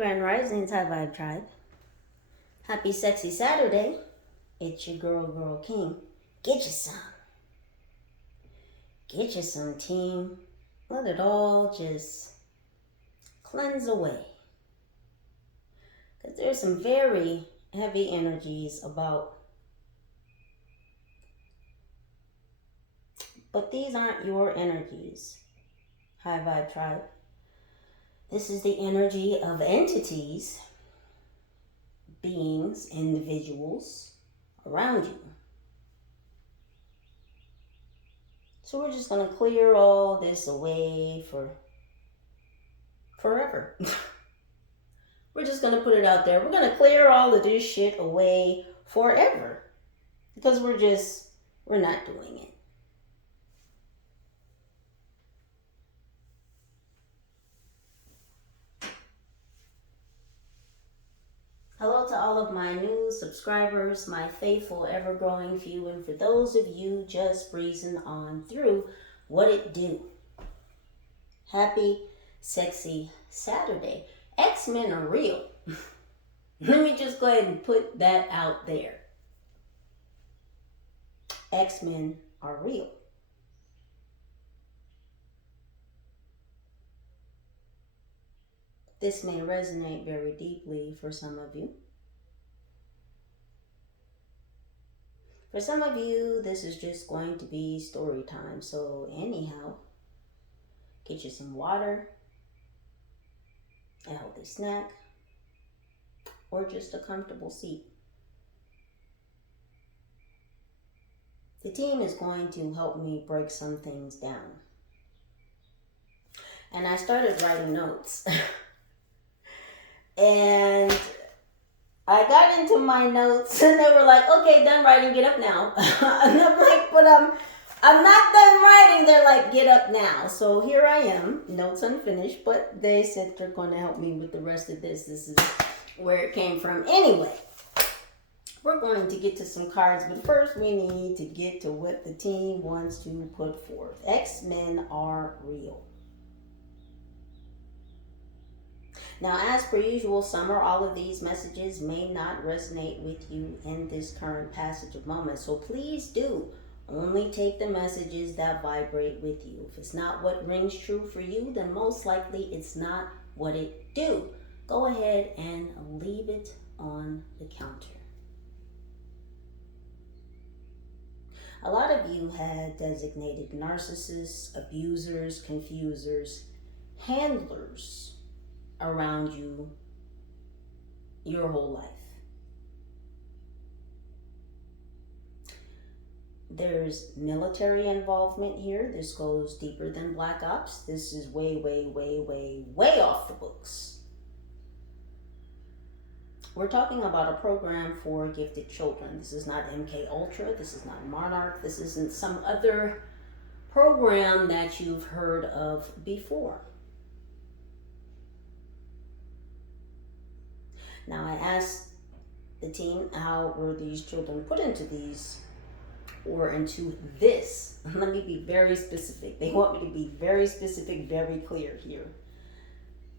Grand Risings, High Vibe Tribe. Happy Sexy Saturday. It's your girl, King. Get you some. Get you some, team. Let it all just cleanse away. Because there's some very heavy energies about. But these aren't your energies, High Vibe Tribe. This is the energy of entities, beings, individuals around you. So we're just going to clear all this away for forever. We're just going to put it out there. We're going to clear all of this shit away forever. Because we're not doing it. Hello to all of my new subscribers, my faithful, ever-growing few, and for those of you just breezing on through, what it do? Happy, sexy Saturday. X-Men are real. Let me just go ahead and put that out there. X-Men are real. This may resonate very deeply for some of you. For some of you, this is just going to be story time. So anyhow, get you some water, a healthy snack, or just a comfortable seat. The team is going to help me break some things down. And I started writing notes. And I got into my notes and they were like, okay, done writing, get up now. And I'm like, but I'm not done writing. They're like, get up now. So here I am, notes unfinished, but they said they're going to help me with the rest of this. This is where it came from. Anyway, we're going to get to some cards, but first we need to get to what the team wants to put forth. X-Men are real. Now, as per usual, some or all of these messages may not resonate with you in this current passage of moments. So please do only take the messages that vibrate with you. If it's not what rings true for you, then most likely it's not what it do. Go ahead and leave it on the counter. A lot of you had designated narcissists, abusers, confusers, handlers around you your whole life. There's military involvement here. This goes deeper than Black Ops. This is way off the books. We're talking about a program for gifted children. This is not MK Ultra. This is not Monarch. This isn't some other program that you've heard of before. Now, I asked the team, how were these children put into these or into this? Let me be very specific. They want me to be very specific, very clear here.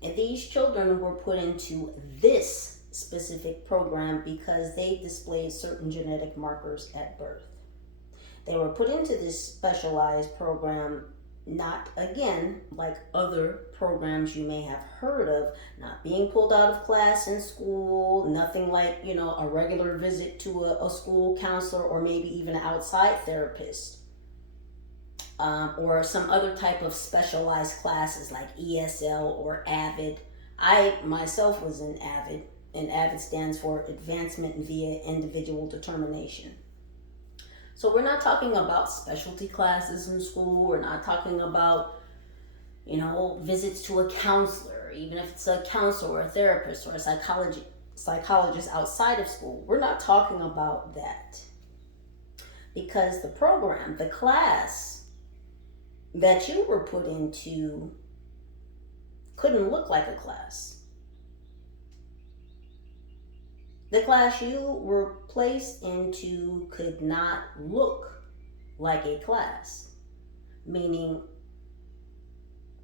And these children were put into this specific program because they displayed certain genetic markers at birth. They were put into this specialized program, not, again, like other programs you may have heard of, not being pulled out of class in school, nothing like, a regular visit to a school counselor or maybe even an outside therapist, or some other type of specialized classes like ESL or AVID. I myself was in AVID, and AVID stands for Advancement via Individual Determination. So we're not talking about specialty classes in school. We're not talking about, visits to a counselor, even if it's a counselor or a therapist or a psychologist outside of school. We're not talking about that. Because the program, the class that you were put into couldn't look like a class. The class you were placed into could not look like a class, meaning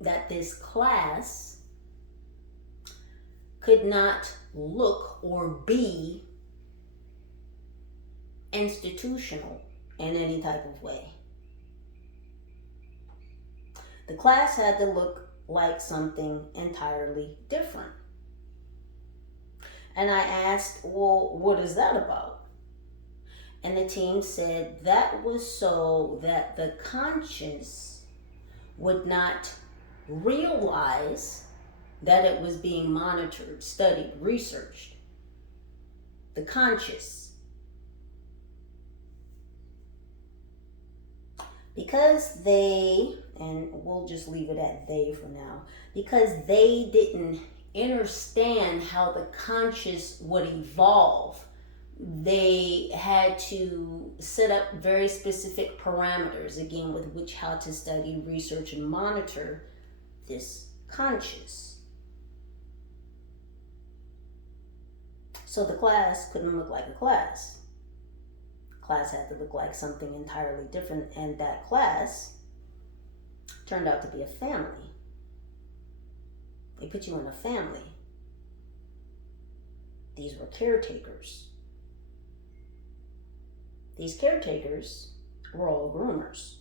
that this class could not look or be institutional in any type of way. The class had to look like something entirely different. And I asked, well, what is that about? And the team said that was so that the conscious would not realize that it was being monitored, studied, researched. The conscious. Because they, and we'll just leave it at they for now, because they didn't understand how the conscious would evolve, they had to set up very specific parameters, again, with which how to study, research, and monitor this conscious. So the class couldn't look like a class. Class had to look like something entirely different, and that class turned out to be a family. They put you in a family. These were caretakers. These caretakers were all groomers.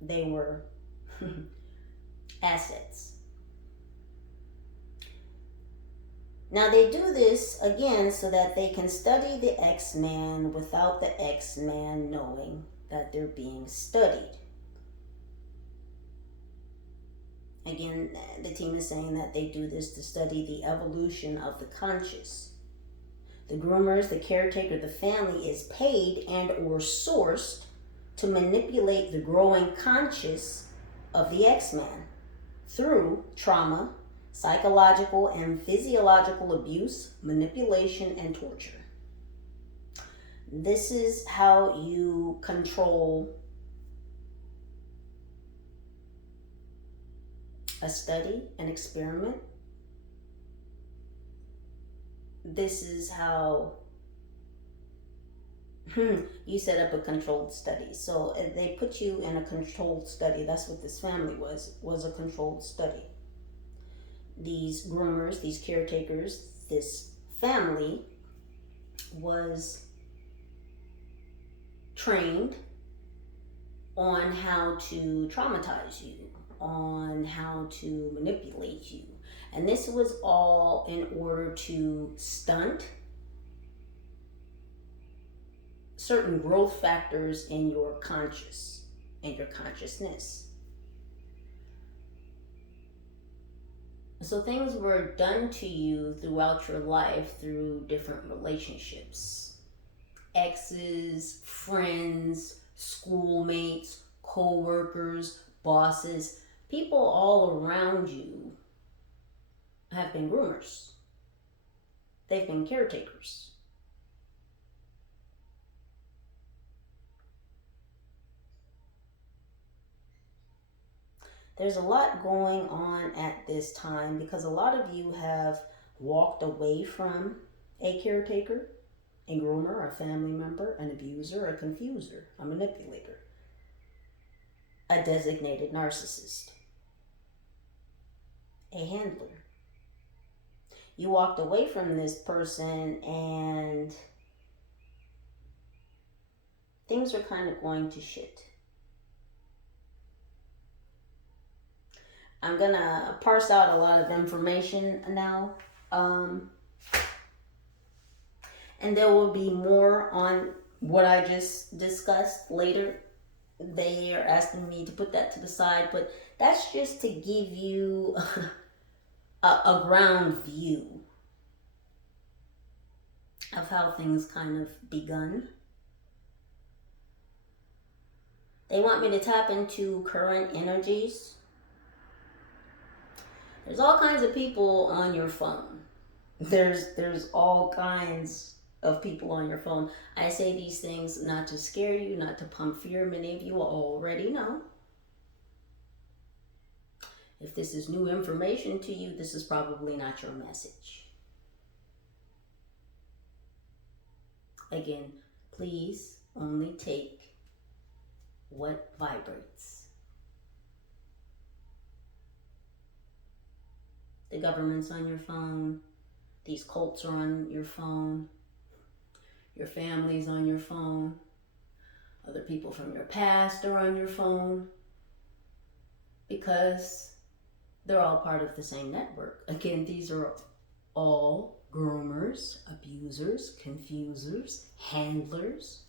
They were assets. Now they do this, again, so that they can study the X-Man without the X-Man knowing that they're being studied. Again, the team is saying that they do this to study the evolution of the conscious. The groomers, the caretaker, the family is paid and or sourced to manipulate the growing conscious of the X-Man through trauma, psychological and physiological abuse, manipulation, and torture. This is how you control a study, an experiment. This is how you set up a controlled study. So they put you in a controlled study. That's what this family was a controlled study. These groomers, these caretakers, this family was trained on how to traumatize you, on how to manipulate you. And this was all in order to stunt certain growth factors in your conscious and your consciousness. So things were done to you throughout your life through different relationships. Exes, friends, schoolmates, co-workers, bosses, people all around you have been groomers. They've been caretakers. There's a lot going on at this time because a lot of you have walked away from a caretaker, a groomer, a family member, an abuser, a confuser, a manipulator, a designated narcissist, a handler. You walked away from this person and things are kind of going to shit. I'm gonna parse out a lot of information now. And there will be more on what I just discussed later. They are asking me to put that to the side, but that's just to give you a ground view of how things kind of begun. They want me to tap into current energies. There's all kinds of people on your phone. There's all kinds of people on your phone. I say these things not to scare you, not to pump fear. Many of you already know. If this is new information to you, this is probably not your message. Again, please only take what vibrates. The government's on your phone. These cults are on your phone. Your family's on your phone. Other people from your past are on your phone. Because they're all part of the same network. Again, these are all groomers, abusers, confusers, handlers.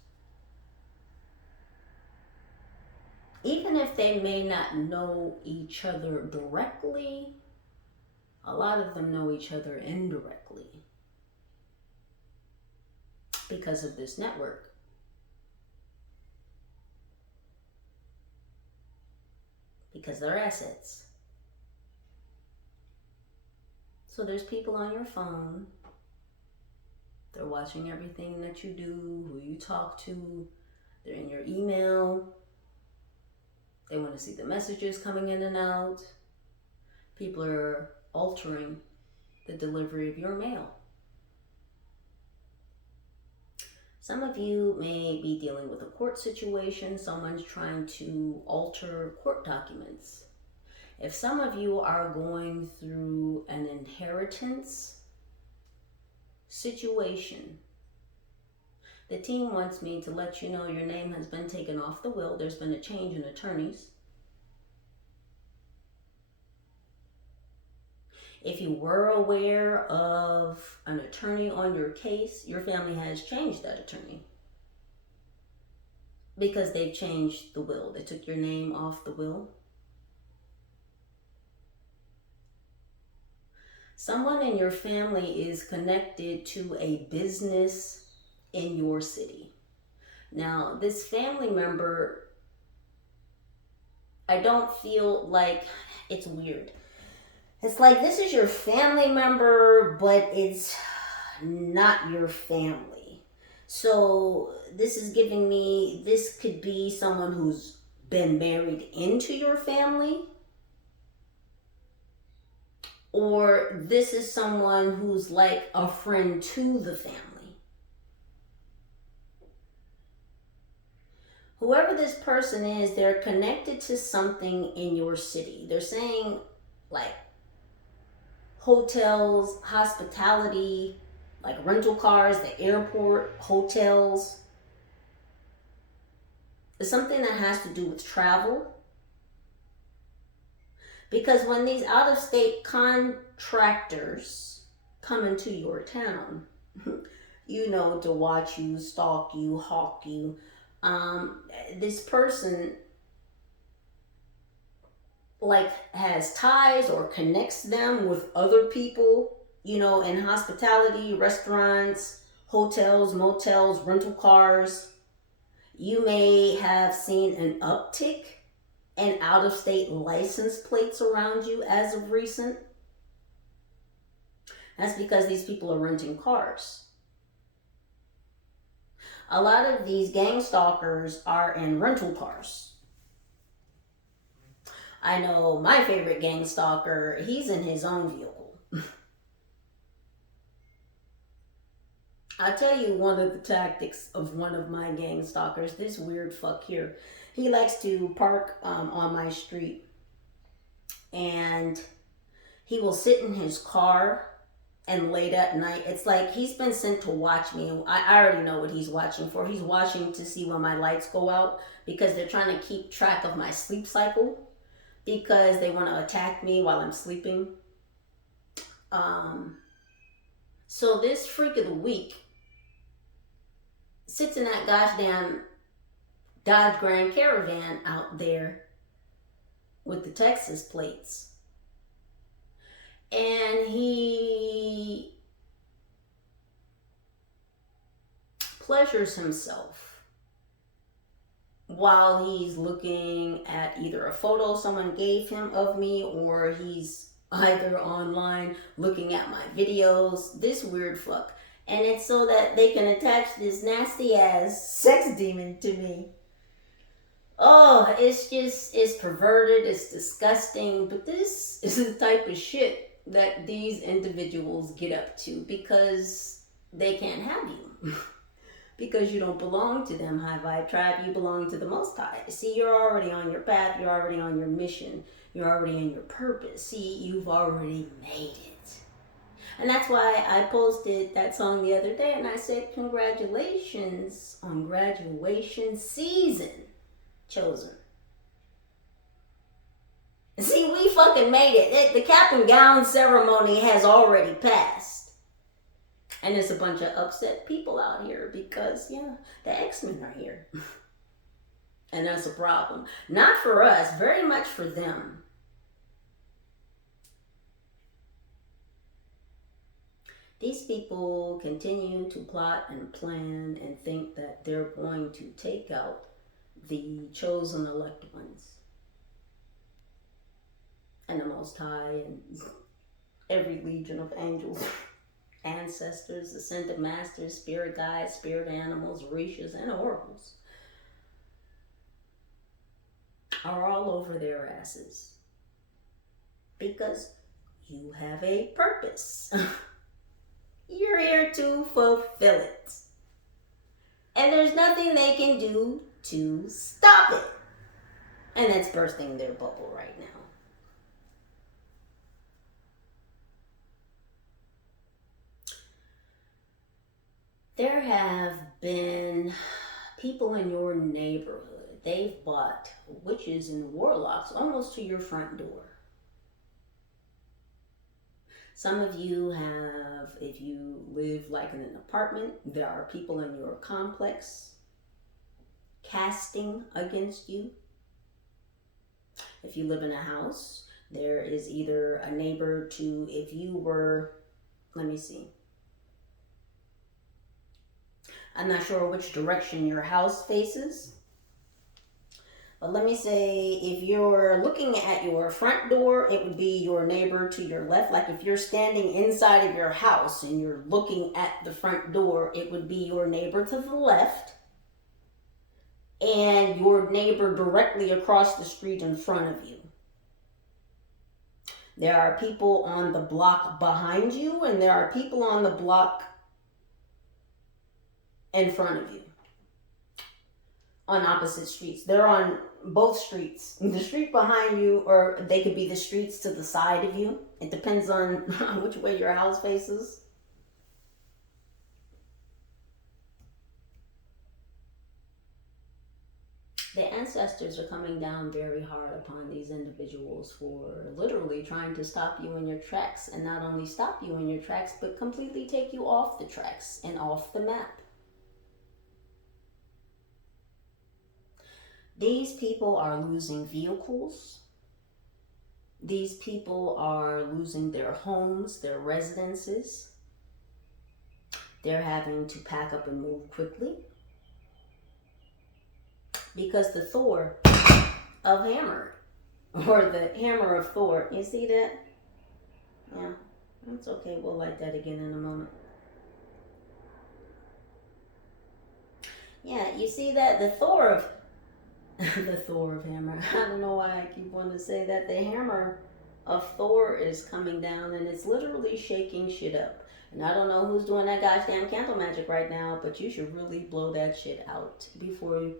Even if they may not know each other directly, a lot of them know each other indirectly because of this network. Because they're assets. So there's people on your phone. They're watching everything that you do, who you talk to. They're in your email. They want to see the messages coming in and out. People are altering the delivery of your mail. Some of you may be dealing with a court situation. Someone's trying to alter court documents. If some of you are going through an inheritance situation, the team wants me to let you know your name has been taken off the will. There's been a change in attorneys. If you were aware of an attorney on your case, your family has changed that attorney. Because they've changed the will. They took your name off the will. Someone in your family is connected to a business in your city. Now, this family member, I don't feel like, it's weird. It's like this is your family member, but it's not your family. So this is giving me, this could be someone who's been married into your family. Or this is someone who's like a friend to the family. Whoever this person is, they're connected to something in your city. They're saying like hotels, hospitality, like rental cars, the airport, hotels. It's something that has to do with travel. Because when these out-of-state contractors come into your town, you know, to watch you, stalk you, hawk you, this person like has ties or connects them with other people, you know, in hospitality, restaurants, hotels, motels, rental cars. You may have seen an uptick and out-of-state license plates around you as of recent. That's because these people are renting cars. A lot of these gang stalkers are in rental cars. I know my favorite gang stalker, he's in his own vehicle. I'll tell you one of the tactics of one of my gang stalkers, this weird fuck here. He likes to park on my street, and he will sit in his car, and late at night, it's like he's been sent to watch me, and I already know what he's watching for. He's watching to see when my lights go out, because they're trying to keep track of my sleep cycle, because they want to attack me while I'm sleeping. So this freak of the week sits in that goddamn Dodge Grand Caravan out there with the Texas plates. And he pleasures himself while he's looking at either a photo someone gave him of me, or he's either online looking at my videos, this weird fuck. And it's so that they can attach this nasty ass sex demon to me. Oh, it's perverted, it's disgusting, but this is the type of shit that these individuals get up to because they can't have you. Because you don't belong to them, High Vibe Tribe, you belong to the Most High. See, you're already on your path, you're already on your mission, you're already in your purpose. See, you've already made it. And that's why I posted that song the other day and I said, congratulations on graduation season, chosen. See, we fucking made it. The cap and gown ceremony has already passed. And there's a bunch of upset people out here because, yeah, the X-Men are here. And that's a problem. Not for us, very much for them. These people continue to plot and plan and think that they're going to take out the chosen elect ones. And the Most High and every legion of angels, ancestors, ascended masters, spirit guides, spirit animals, rishas, and oracles are all over their asses. Because you have a purpose. You're here to fulfill it. And there's nothing they can do to stop it. And that's bursting their bubble right now. There have been people in your neighborhood. They've bought witches and warlocks almost to your front door. Some of you have, if you live like in an apartment, there are people in your complex casting against you. If you live in a house, there is either a neighbor to, if you were, let me see. I'm not sure which direction your house faces. But let me say, if you're looking at your front door, it would be your neighbor to your left. Like if you're standing inside of your house and you're looking at the front door, it would be your neighbor to the left. And your neighbor directly across the street in front of you. There are people on the block behind you, and there are people on the block in front of you. On opposite streets. They're on both streets. The street behind you, or they could be the streets to the side of you. It depends on which way your house faces. The ancestors are coming down very hard upon these individuals for literally trying to stop you in your tracks. And not only stop you in your tracks, but completely take you off the tracks and off the map. These people are losing vehicles. These people are losing their homes, their residences. They're having to pack up and move quickly. Because the Thor of Hammer, or the Hammer of Thor, you see that? Yeah, that's okay. We'll light that again in a moment. Yeah, you see that? The Thor of the Thor of Hammer. I don't know why I keep wanting to say that. The Hammer of Thor is coming down and it's literally shaking shit up. And I don't know who's doing that gosh damn candle magic right now, but you should really blow that shit out before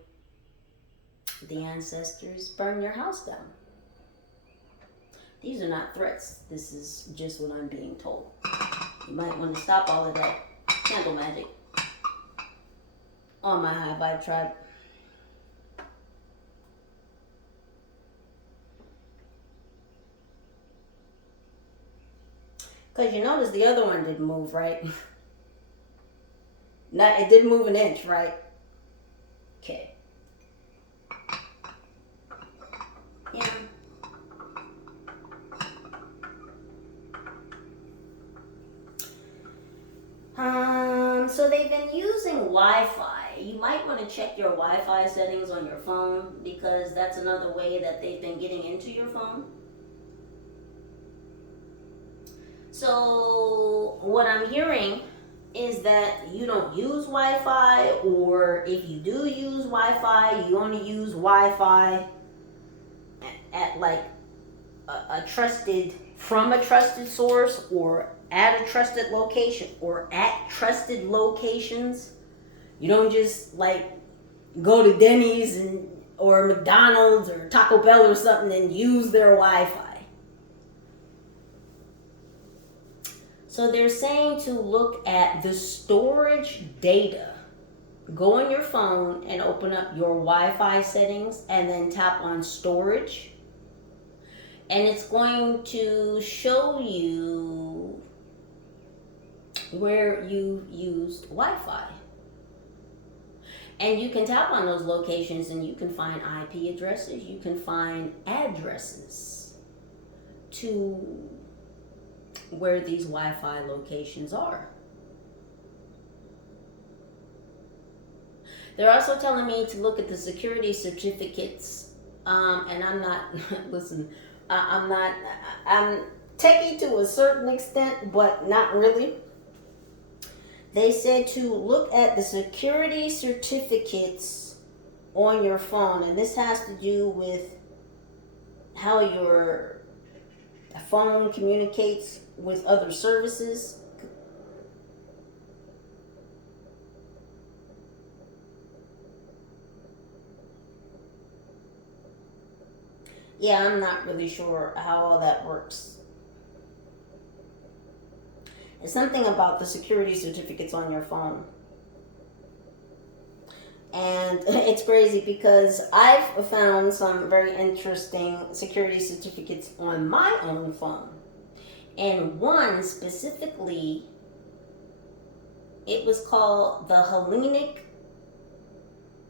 the ancestors burn your house down. These are not threats. This is just what I'm being told. You might want to stop all of that candle magic on my high vibe tribe. Because you notice the other one didn't move, right? It didn't move an inch, right? Okay. Yeah. So they've been using Wi-Fi. You might want to check your Wi-Fi settings on your phone because that's another way that they've been getting into your phone. So what I'm hearing is that you don't use Wi-Fi, or if you do use Wi-Fi, you only use Wi-Fi at like from a trusted source, or at a trusted location, or at trusted locations. You don't just like go to Denny's or McDonald's or Taco Bell or something and use their Wi-Fi. So they're saying to look at the storage data. Go on your phone and open up your Wi-Fi settings and then tap on storage. And it's going to show you where you used Wi-Fi. And you can tap on those locations and you can find IP addresses. You can find addresses to where these Wi-Fi locations are. They're also telling me to look at the security certificates. And I'm not, listen, I'm techie to a certain extent, but not really. They said to look at the security certificates on your phone. And this has to do with how your phone communicates with other services. Yeah, I'm not really sure how all that works. It's something about the security certificates on your phone. And it's crazy because I've found some very interesting security certificates on my own phone. And one specifically, it was called the Hellenic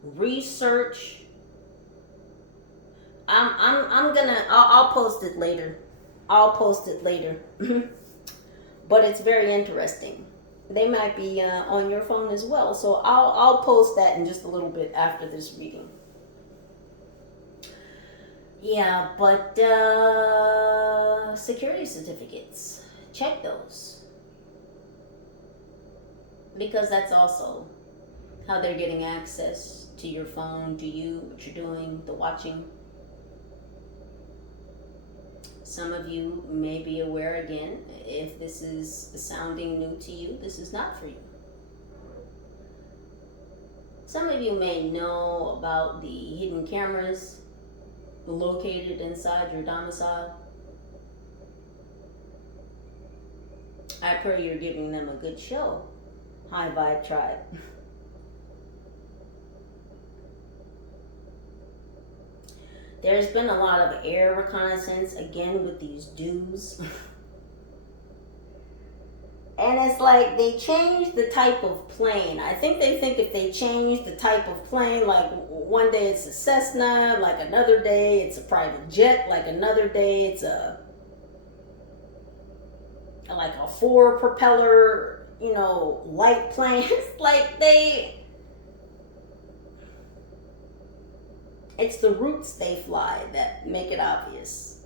Research. I'll post it later. But it's very interesting. They might be on your phone as well. So I'll post that in just a little bit after this reading. Yeah, but security certificates, check those. Because that's also how they're getting access to your phone, to you, what you're doing, the watching. Some of you may be aware, again, if this is sounding new to you, this is not for you. Some of you may know about the hidden cameras located inside your domicile. I pray you're giving them a good show. Hyghvybetrybe. There's been a lot of air reconnaissance, again, with these dues. And it's like they changed the type of plane. I think they think if they change the type of plane, like one day it's a Cessna, like another day it's a private jet, like another day it's like a 4-propeller, light plane. It's like it's the routes they fly that make it obvious.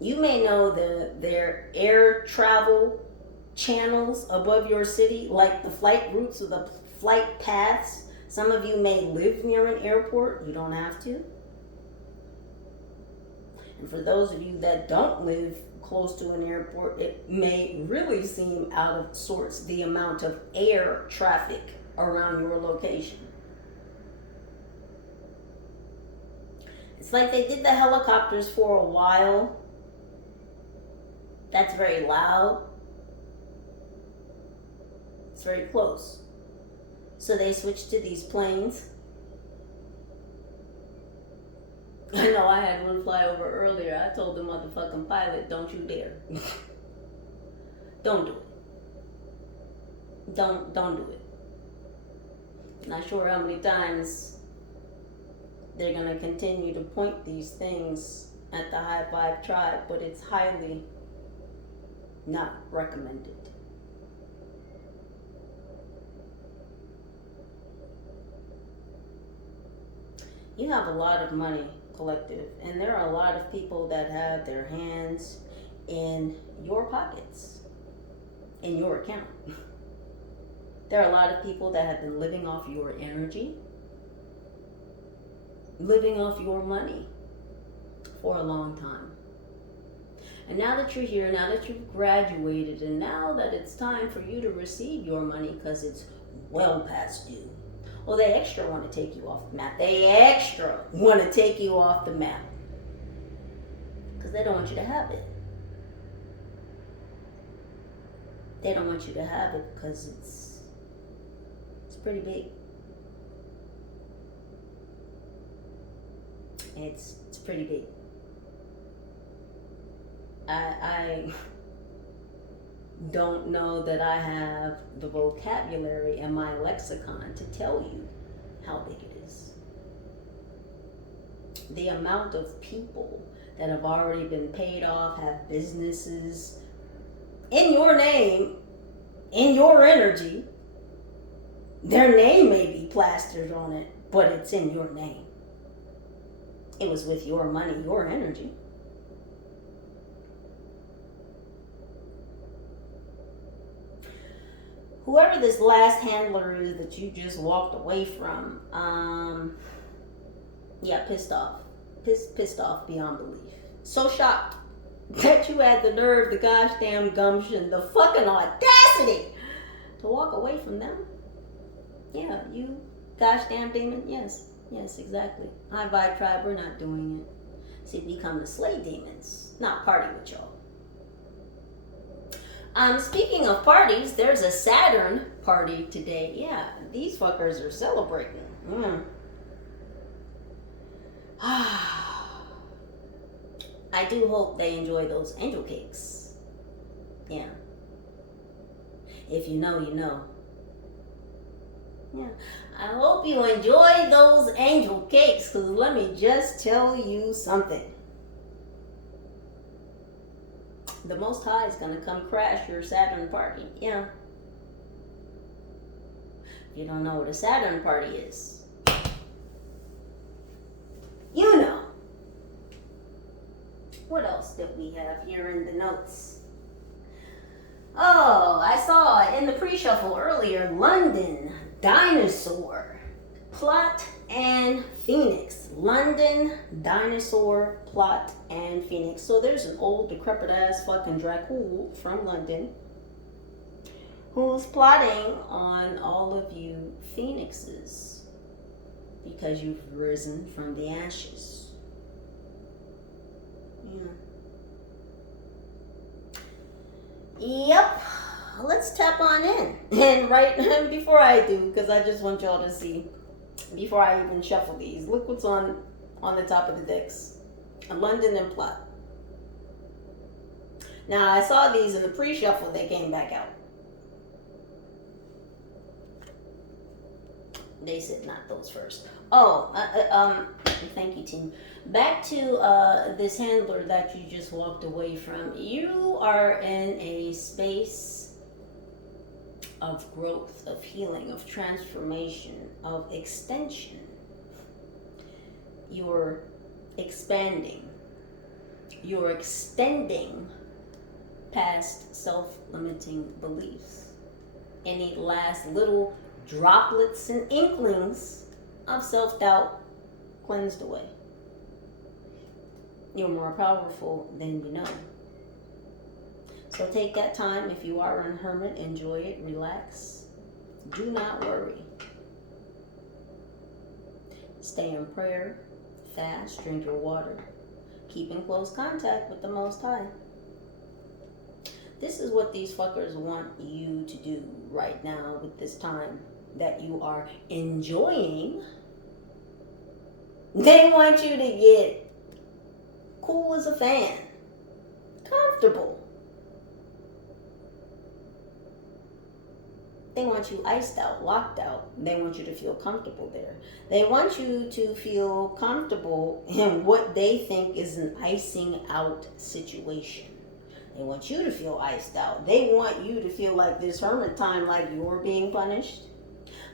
You may know their air travel channels above your city, like the flight routes or the flight paths. Some of you may live near an airport. You don't have to. And for those of you that don't live close to an airport, it may really seem out of sorts the amount of air traffic around your location. It's like they did the helicopters for a while. That's very loud. It's very close. So they switched to these planes. I know I had one fly over earlier. I told the motherfucking pilot, don't you dare. Don't do it. Don't do it. Not sure how many times they're going to continue to point these things at the Hyghvybetrybe, but it's highly not recommended. You have a lot of money, collective, and there are a lot of people that have their hands in your pockets, in your account. There are a lot of people that have been living off your energy, living off your money for a long time. And now that you're here, now that you've graduated, and now that it's time for you to receive your money because it's well past due, well, they extra want to take you off the map. They extra want to take you off the map because they don't want you to have it. They don't want you to have it because it's pretty big. It's pretty big. I don't know that I have the vocabulary in my lexicon to tell you how big it is. The amount of people that have already been paid off, have businesses in your name, in your energy. Their name may be plastered on it, but it's in your name. It was with your money, your energy. Whoever this last handler is that you just walked away from, yeah, pissed off. Pissed off beyond belief. So shocked that you had the nerve, the gosh damn gumption, the fucking audacity to walk away from them. Yeah, you gosh damn demon. Yes, exactly. Hyghvybetrybe, we're not doing it. See, we come to slay demons, not party with y'all. Speaking of parties, there's a Saturn party today. Yeah, these fuckers are celebrating. I do hope they enjoy those angel cakes. Yeah. If you know, you know. Yeah. I hope you enjoy those angel cakes, because let me just tell you something. The Most High is going to come crash your Saturn party. Yeah. If you don't know what a Saturn party is, you know. What else did we have here in the notes? Oh, I saw in the pre-shuffle earlier, London, Dinosaur, Plot, and Phoenix. London, Dinosaur, Plot, and Phoenix. So there's an old decrepit ass fucking Dracul from London who's plotting on all of you phoenixes because you've risen from the ashes. Yeah. Yep. Let's tap on in. And right before I do, because I just want y'all to see, before I even shuffle these, look what's on the top of the decks. London and Plot. Now, I saw these in the pre-shuffle. They came back out. They said not those first. Oh, thank you, team. Back to this handler that you just walked away from. You are in a space of growth, of healing, of transformation, of extension. You're expanding. You're extending past self-limiting beliefs. Any last little droplets and inklings of self-doubt cleansed away. You're more powerful than you know. So take that time. If you are a hermit, enjoy it, relax. Do not worry. Stay in prayer, fast, drink your water. Keep in close contact with the Most High. This is what these fuckers want you to do right now with this time that you are enjoying. They want you to get cool as a fan, comfortable. They want you iced out, locked out. They want you to feel comfortable there. They want you to feel comfortable in what they think is an icing out situation. They want you to feel iced out. They want you to feel like this hermit time, like you're being punished.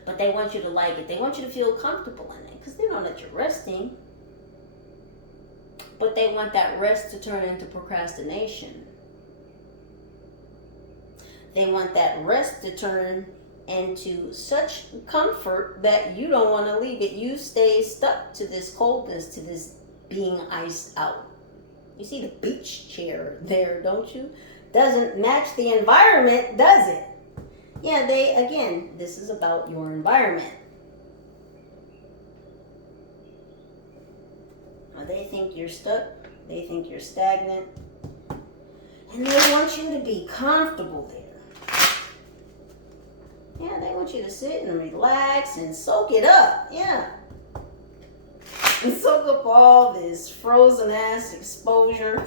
But they want you to like it. They want you to feel comfortable in it because they know that you're resting. But they want that rest to turn into procrastination. They want that rest to turn into such comfort that you don't want to leave it. You stay stuck to this coldness, to this being iced out. You see the beach chair there, don't you? Doesn't match the environment, does it? Yeah, again, this is about your environment. They think you're stuck. They think you're stagnant. And they want you to be comfortable there. Yeah, they want you to sit and relax and soak it up. Yeah. And soak up all this frozen ass exposure.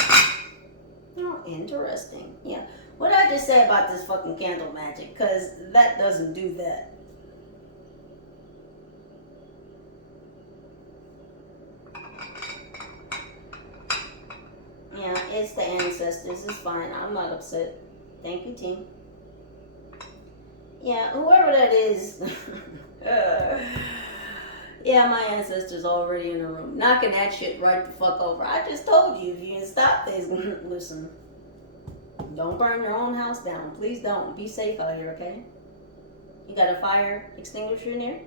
Oh, interesting. Yeah. What did I just say about this fucking candle magic? Because that doesn't do that. Yeah, it's the ancestors. It's fine. I'm not upset. Thank you, team. Yeah, whoever that is. Yeah, my ancestors already in the room. Knocking that shit right the fuck over. I just told you, if you didn't stop this, listen. Don't burn your own house down. Please don't. Be safe out here, okay? You got a fire extinguisher in there?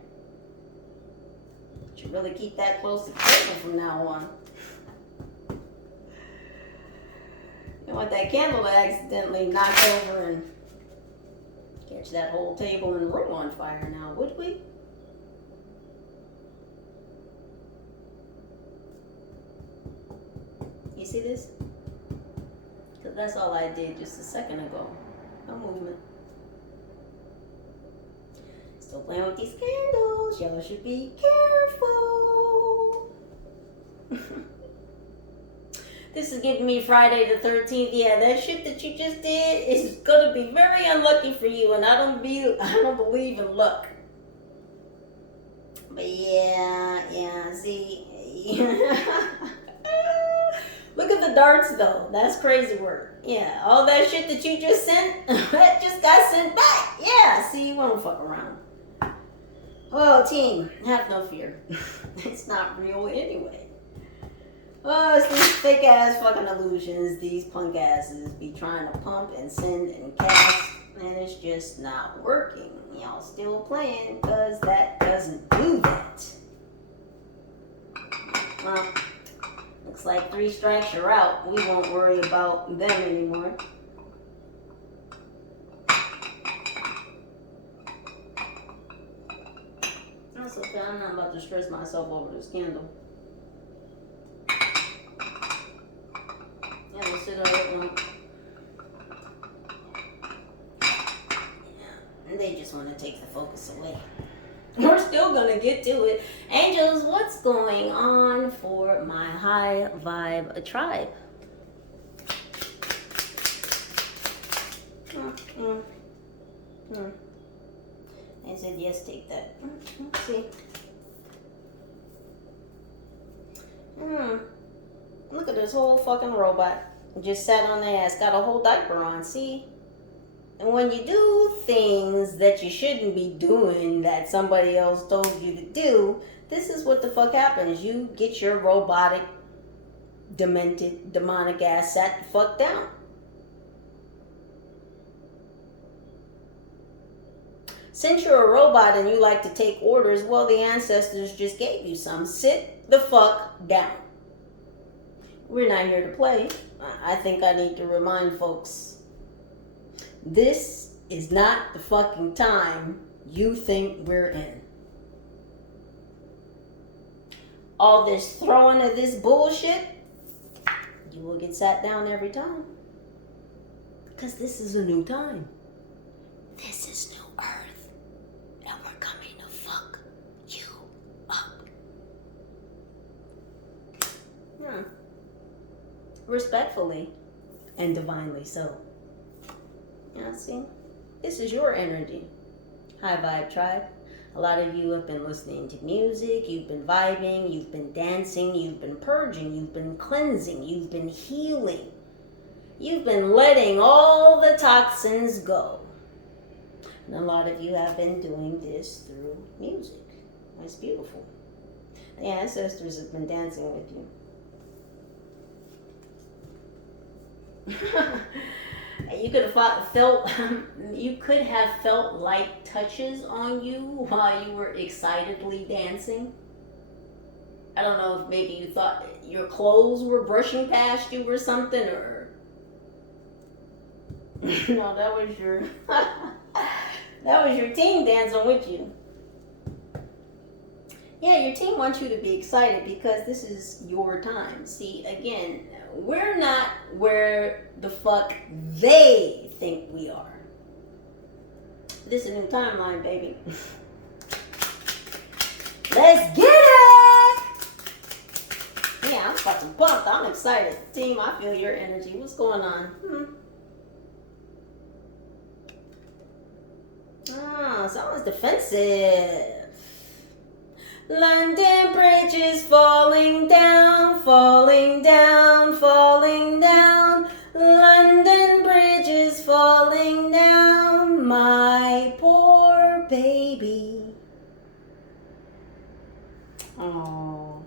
Should really keep that close to the table from now on. You don't want that candle to accidentally knock over and catch that whole table and room on fire now, would we? You see this? Because that's all I did just a second ago. No movement. Still playing with these candles. Y'all should be careful. This is giving me Friday the 13th. Yeah, that shit that you just did is gonna be very unlucky for you, and I don't believe in luck. But yeah, see. Look at the darts though. That's crazy work. Yeah, all that shit that you just sent, that just got sent back. Yeah, see, you won't fuck around. Oh, team, have no fear. It's not real anyway. Oh, it's these fake ass fucking illusions these punk asses be trying to pump and send and cast, and it's just not working. Y'all still playing because that doesn't do that. Well, looks like 3 strikes you're out. We won't worry about them anymore. That's okay. I'm not about to stress myself over this candle. Yeah, we'll sit on it one. Yeah, and they just want to take the focus away. We're still gonna get to it. Angels, what's going on for my high vibe tribe? I said yes, take that. Let's see. Look at this whole fucking robot. Just sat on their ass, got a whole diaper on, see? And when you do things that you shouldn't be doing that somebody else told you to do, this is what the fuck happens. You get your robotic, demented, demonic ass sat the fuck down. Since you're a robot and you like to take orders, well, the ancestors just gave you some. Sit the fuck down. We're not here to play. I think I need to remind folks. This is not the fucking time you think we're in. All this throwing of this bullshit, you will get sat down every time. Because this is a new time. This is new earth. And we're coming to fuck you up. Respectfully and divinely so. Yeah, see? This is your energy. High Vibe Tribe. A lot of you have been listening to music, you've been vibing, you've been dancing, you've been purging, you've been cleansing, you've been healing. You've been letting all the toxins go. And a lot of you have been doing this through music. That's beautiful. The ancestors have been dancing with you. You could have felt light touches on you while you were excitedly dancing. I don't know if maybe you thought your clothes were brushing past you or something, or no, that was your team dancing with you. Yeah, your team wants you to be excited because this is your time. See, again, we're not where the fuck they think we are. This is a new timeline, baby. Let's get it! Yeah, I'm fucking pumped. I'm excited. Team, I feel your energy. What's going on? Someone's defensive. London Bridge is falling down, falling down, falling down. London Bridge is falling down, my poor baby. Oh.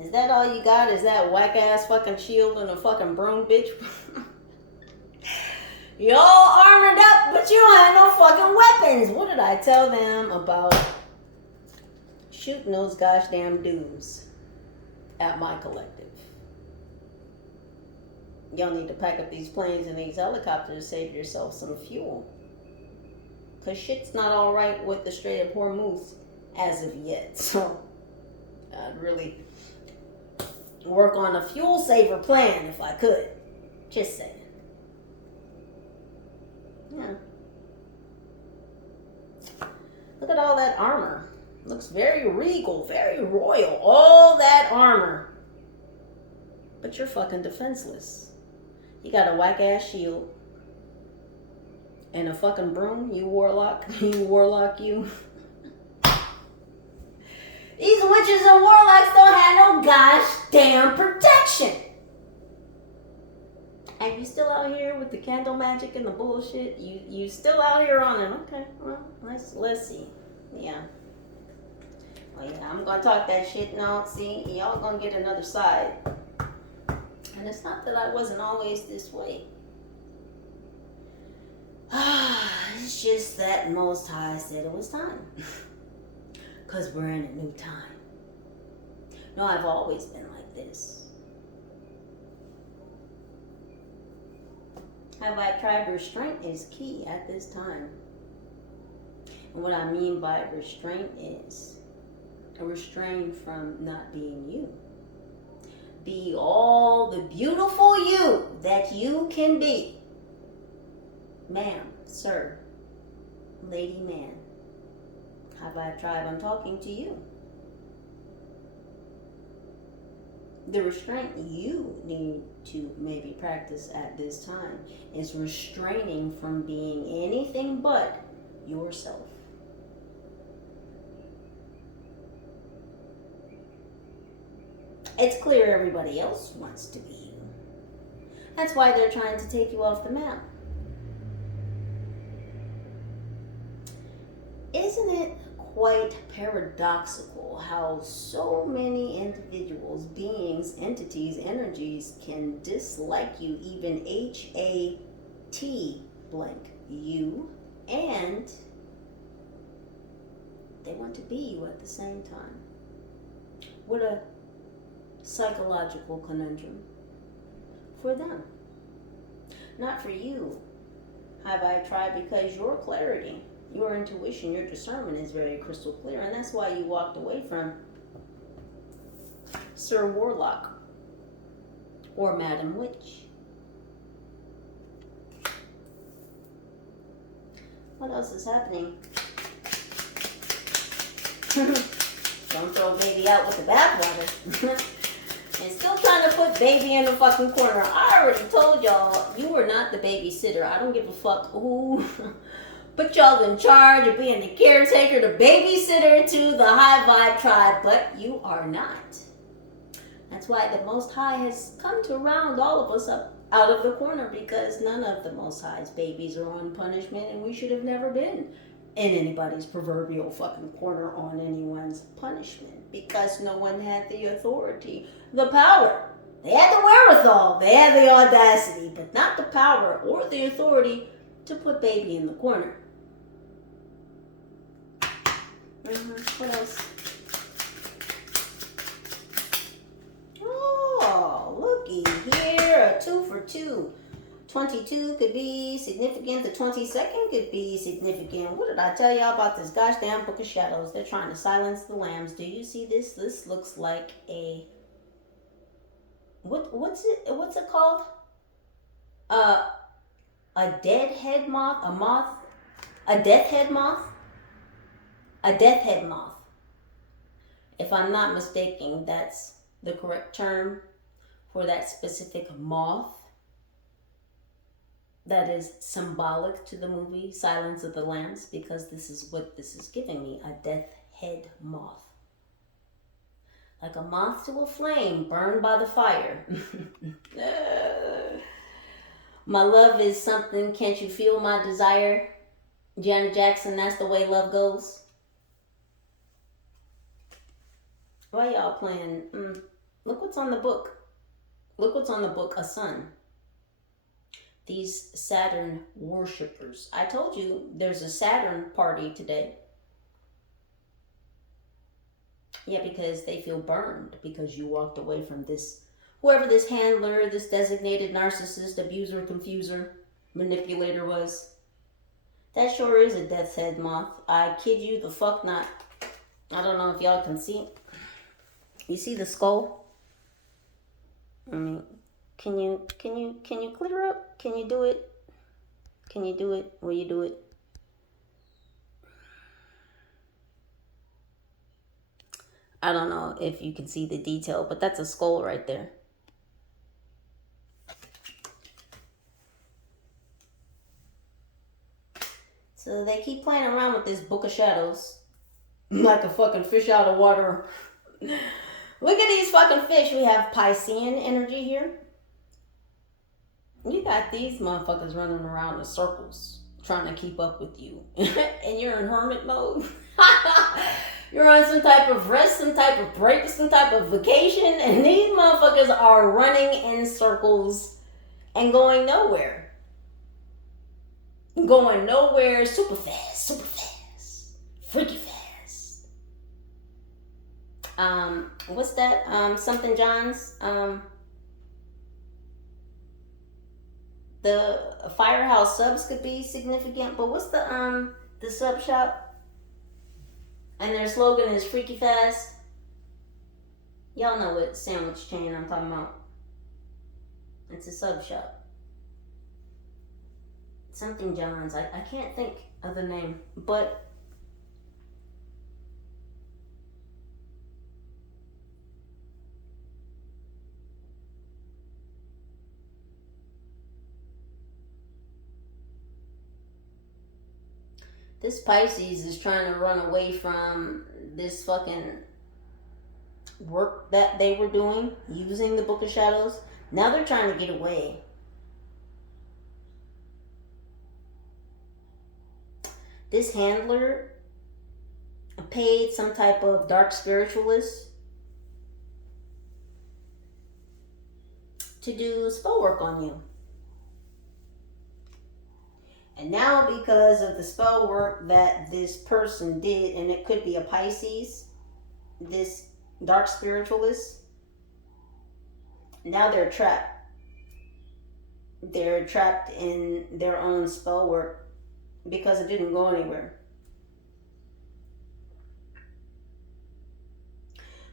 Is that all you got? Is that whack ass fucking shield and a fucking broom, bitch? You're all armored up, but you don't have no fucking weapons. What did I tell them about shooting those gosh damn dudes at my collective? Y'all need to pack up these planes and these helicopters to save yourself some fuel. Because shit's not all right with the Strait of Hormuz as of yet. So I'd really work on a fuel saver plan if I could. Just saying. Yeah. Look at all that armor. Looks very regal, very royal. All that armor. But you're fucking defenseless. You got a whack-ass shield. And a fucking broom, you warlock. You warlock, you. These witches and warlocks don't have no gosh damn protection. And you still out here with the candle magic and the bullshit? You still out here on it? Okay, well, let's see. Yeah. Oh yeah, I'm gonna talk that shit now. See, y'all gonna get another side. And it's not that I wasn't always this way. It's just that Most High said it was time. Because we're in a new time. No, I've always been like this. Hyghvybetrybe restraint is key at this time. And what I mean by restraint is restrain from not being you. Be all the beautiful you that you can be. Ma'am, sir, lady, man. Hyghvybetrybe, I'm talking to you. The restraint you need to maybe practice at this time is restraining from being anything but yourself. It's clear everybody else wants to be you. That's why they're trying to take you off the map. Isn't it quite paradoxical how so many individuals, beings, entities, energies can dislike you, even H-A-T blank you, and they want to be you at the same time? What a psychological conundrum for them. Not for you, Hyghvybetrybe, because your clarity, your intuition, your discernment is very crystal clear, and that's why you walked away from Sir Warlock or Madam Witch. What else is happening? Don't throw baby out with the bathwater. And still trying to put baby in the fucking corner. I already told y'all, you are not the babysitter. I don't give a fuck who put y'all in charge of being the caretaker, the babysitter to the Hyghvybetrybe, but you are not. That's why the Most High has come to round all of us up out of the corner, because none of the Most High's babies are on punishment, and we should have never been in anybody's proverbial fucking corner on anyone's punishment, because no one had the authority, the power. They had the wherewithal, they had the audacity, but not the power or the authority to put baby in the corner. What else? Oh, looky here, a 2 for 2. 22 could be significant. The 22nd could be significant. What did I tell y'all about this gosh damn Book of Shadows? They're trying to silence the lambs. Do you see this? This looks like a... What's it called? A dead head moth? A moth? A death head moth? A death head moth. If I'm not mistaken, that's the correct term for that specific moth that is symbolic to the movie Silence of the Lambs, because this is what this is giving me, a death head moth. Like a moth to a flame, burned by the fire. My love is something, can't you feel my desire? Janet Jackson, that's the way love goes. Why y'all playing? Look what's on the book. Look what's on the book, a sun. These Saturn worshippers. I told you there's a Saturn party today. Yeah, because they feel burned because you walked away from this, whoever this handler, this designated narcissist, abuser, confuser, manipulator was. That sure is a death's head moth. I kid you the fuck not. I don't know if y'all can see. You see the skull? I mean, can you clear up? Can you do it? Can you do it? Will you do it? I don't know if you can see the detail, but that's a skull right there. So they keep playing around with this book of shadows like a fucking fish out of water. Look at these fucking fish. We have Piscean energy here. You got these motherfuckers running around in circles trying to keep up with you. And you're in hermit mode. You're on some type of rest, some type of break, some type of vacation. And these motherfuckers are running in circles and going nowhere. Going nowhere super fast, freaky fast. What's that? Something John's. The Firehouse subs could be significant, but what's the sub shop? And their slogan is freaky fast. Y'all know what sandwich chain I'm talking about. It's a sub shop. Something John's. I can't think of the name, but this Pisces is trying to run away from this fucking work that they were doing using the Book of Shadows. Now they're trying to get away. This handler paid some type of dark spiritualist to do spell work on you. And now because of the spell work that this person did, and it could be a Pisces, this dark spiritualist, now they're trapped. They're trapped in their own spell work because it didn't go anywhere.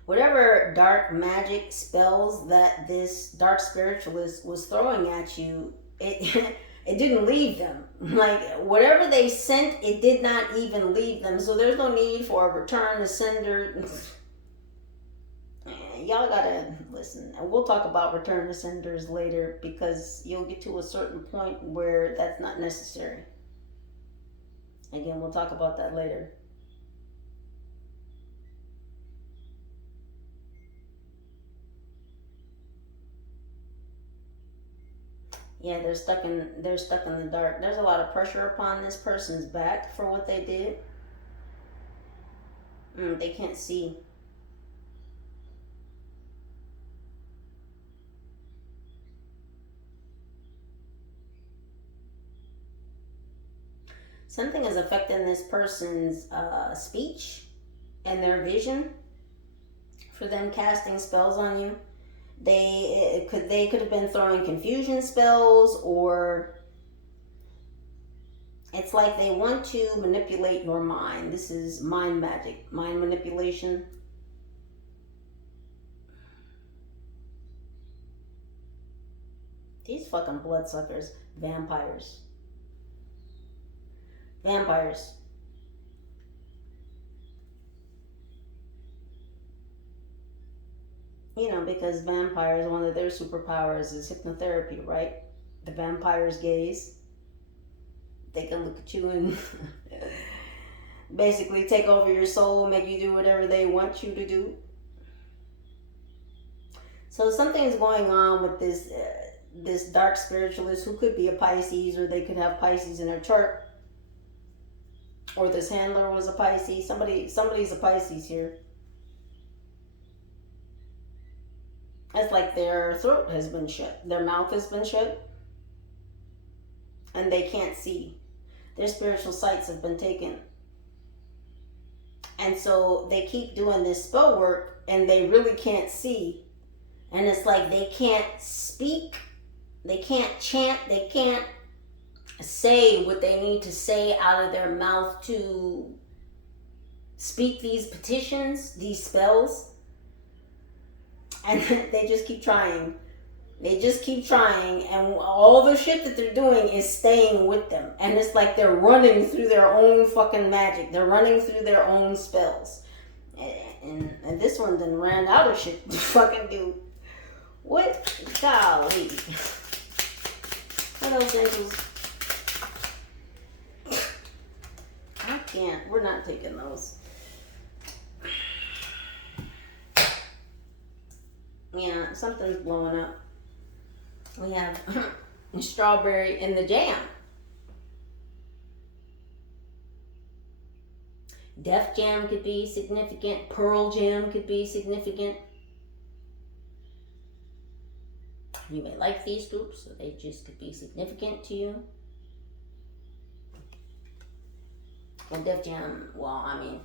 Whatever dark magic spells that this dark spiritualist was throwing at you, it it didn't leave them. Like, whatever they sent, it did not even leave them. So there's no need for a return to sender. Y'all gotta listen. And we'll talk about return to senders later, because you'll get to a certain point where that's not necessary. Again, we'll talk about that later. Yeah, they're stuck in the dark. There's a lot of pressure upon this person's back for what they did. They can't see. Something is affecting this person's speech and their vision for them casting spells on you. They could have been throwing confusion spells, or it's like they want to manipulate your mind. This is mind magic, mind manipulation. These fucking bloodsuckers, vampires. Vampires. You know, because vampires, one of their superpowers is hypnotherapy, right? The vampire's gaze. They can look at you and basically take over your soul, make you do whatever they want you to do. So something's going on with this dark spiritualist who could be a Pisces, or they could have Pisces in their chart, or this handler was a Pisces. Somebody's a Pisces here. It's like their throat has been shut, their mouth has been shut, and they can't see. Their spiritual sights have been taken. And so they keep doing this spell work and they really can't see. And it's like they can't speak, they can't chant, they can't say what they need to say out of their mouth to speak these petitions, these spells. And they just keep trying. They just keep trying, and all the shit that they're doing is staying with them. And it's like they're running through their own fucking magic. They're running through their own spells. And this one done ran out of shit to fucking do. What? Golly. What else, angels? I can't. We're not taking those. Yeah, something's blowing up. We have strawberry in the jam. Def Jam could be significant. Pearl Jam could be significant. You may like these groups, so they just could be significant to you. Well, Def Jam, well, I mean,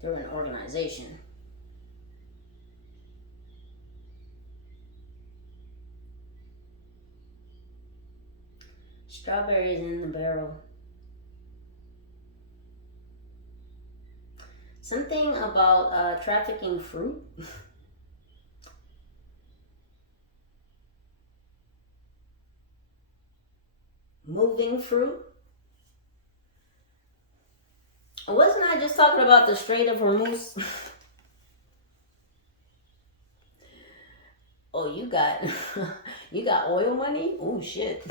they're an organization. Strawberries in the barrel. Something about trafficking fruit. Moving fruit. Wasn't I just talking about the Strait of Hormuz? Oh, you got oil money? Oh shit.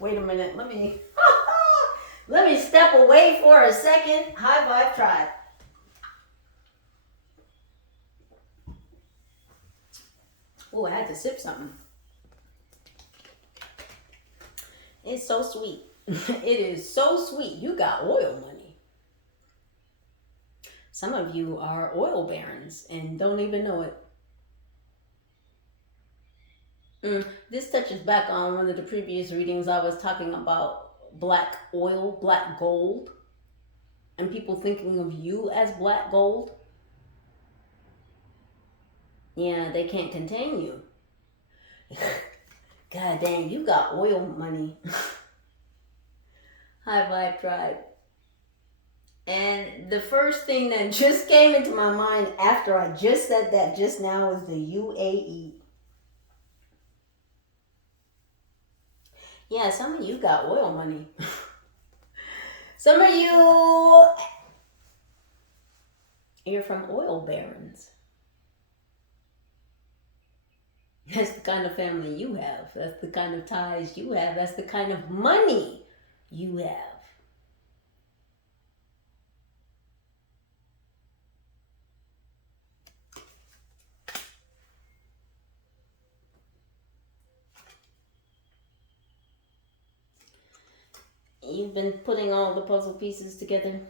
Wait a minute. Let me step away for a second. High Vibe Tribe. Oh, I had to sip something. It's so sweet. It is so sweet. You got oil money. Some of you are oil barons and don't even know it. This touches back on one of the previous readings. I was talking about black oil, black gold, and people thinking of you as black gold. Yeah, they can't contain you. God dang, you got oil money. High Vibe Tribe. And the first thing that just came into my mind after I just said that just now was the UAE. Yeah, some of you got oil money. Some of you're from oil barons. That's the kind of family you have. That's the kind of ties you have. That's the kind of money you have. You've been putting all the puzzle pieces together.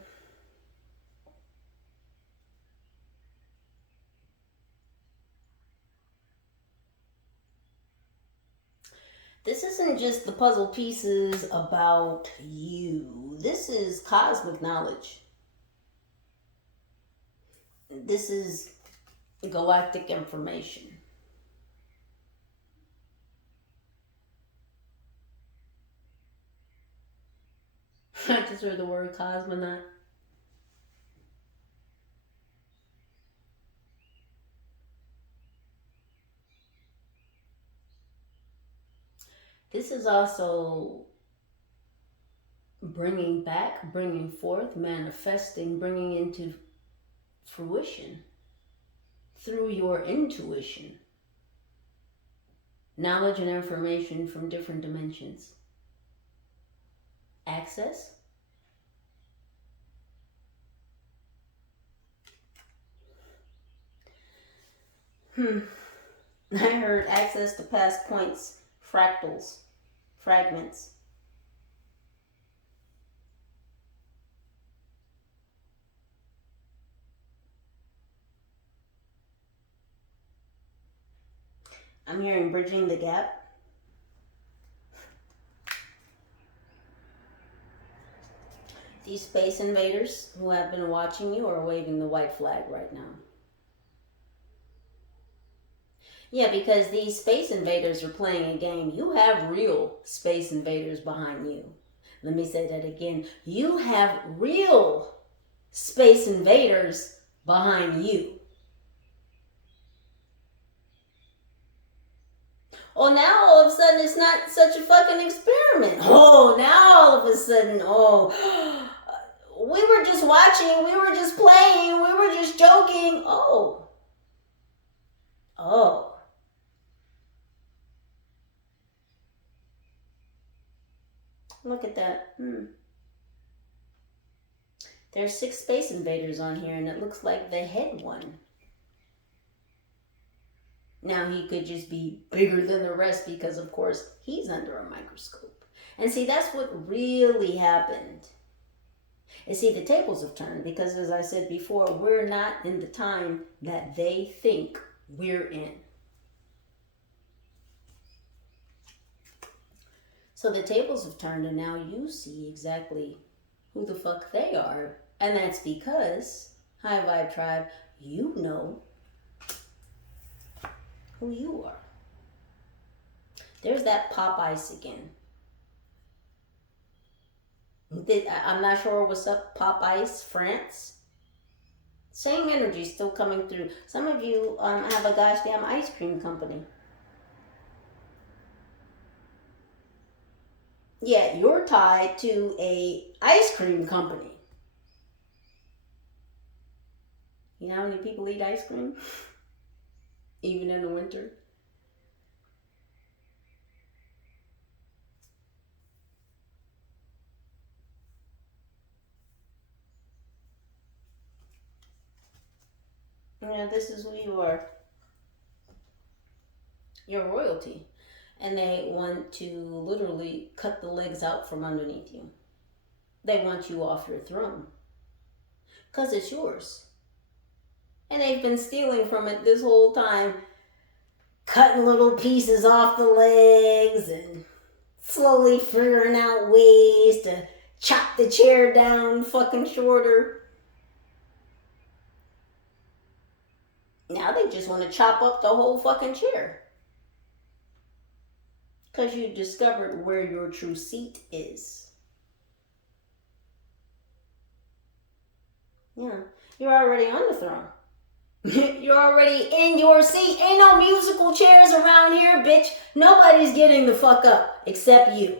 This isn't just the puzzle pieces about you. This is cosmic knowledge. This is galactic information. I just heard the word cosmonaut. This is also bringing back, bringing forth, manifesting, bringing into fruition through your intuition, knowledge and information from different dimensions. Access. I heard access to past points, fractals, fragments. I'm hearing bridging the gap. These space invaders who have been watching you are waving the white flag right now. Yeah, because these space invaders are playing a game. You have real space invaders behind you. Let me say that again. You have real space invaders behind you. Oh, now all of a sudden it's not such a fucking experiment. Oh, now all of a sudden, we were just watching, we were just playing, we were just joking. Oh. Look at that. There's 6 space invaders on here, and it looks like the head one. Now, he could just be bigger than the rest because, of course, he's under a microscope. And see, that's what really happened. And see, the tables have turned because, as I said before, we're not in the time that they think we're in. So the tables have turned, and now you see exactly who the fuck they are. And that's because, High Vibe Tribe, you know who you are. There's that Pop Ice again. I'm not sure what's up, Pop Ice, France. Same energy still coming through. Some of you have a gosh damn ice cream company. Yeah, you're tied to a ice cream company. You know how many people eat ice cream? Even in the winter? Yeah, this is who you are. You're royalty. And they want to literally cut the legs out from underneath you. They want you off your throne. Because it's yours. And they've been stealing from it this whole time. Cutting little pieces off the legs and slowly figuring out ways to chop the chair down fucking shorter. Now they just want to chop up the whole fucking chair. Because you discovered where your true seat is. Yeah, you're already on the throne. You're already in your seat. Ain't no musical chairs around here, bitch. Nobody's getting the fuck up except you.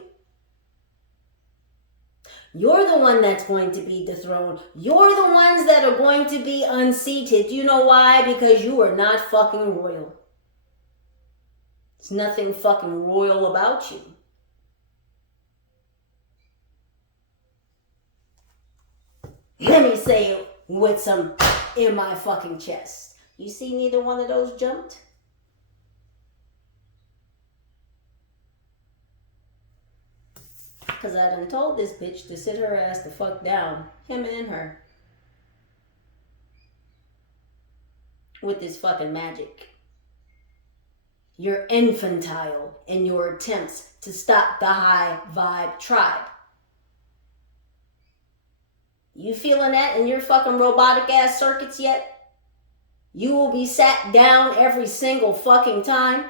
You're the one that's going to be dethroned. You're the ones that are going to be unseated. Do you know why? Because you are not fucking royal. There's nothing fucking royal about you. Let me say it with some in my fucking chest. You see neither one of those jumped? Because I done told this bitch to sit her ass the fuck down. Him and her. With this fucking magic. You're infantile in your attempts to stop the High Vibe Tribe. You feeling that in your fucking robotic ass circuits yet? You will be sat down every single fucking time.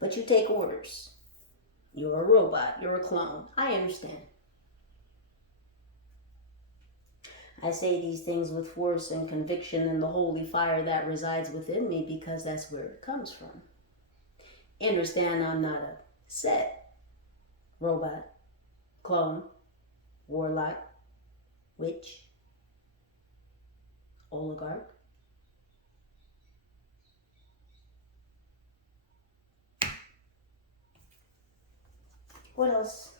But you take orders. You're a robot. You're a clone. I understand. I say these things with force and conviction and the holy fire that resides within me because that's where it comes from. Understand I'm not a set. robot, clone, warlock, witch, oligarch. What else?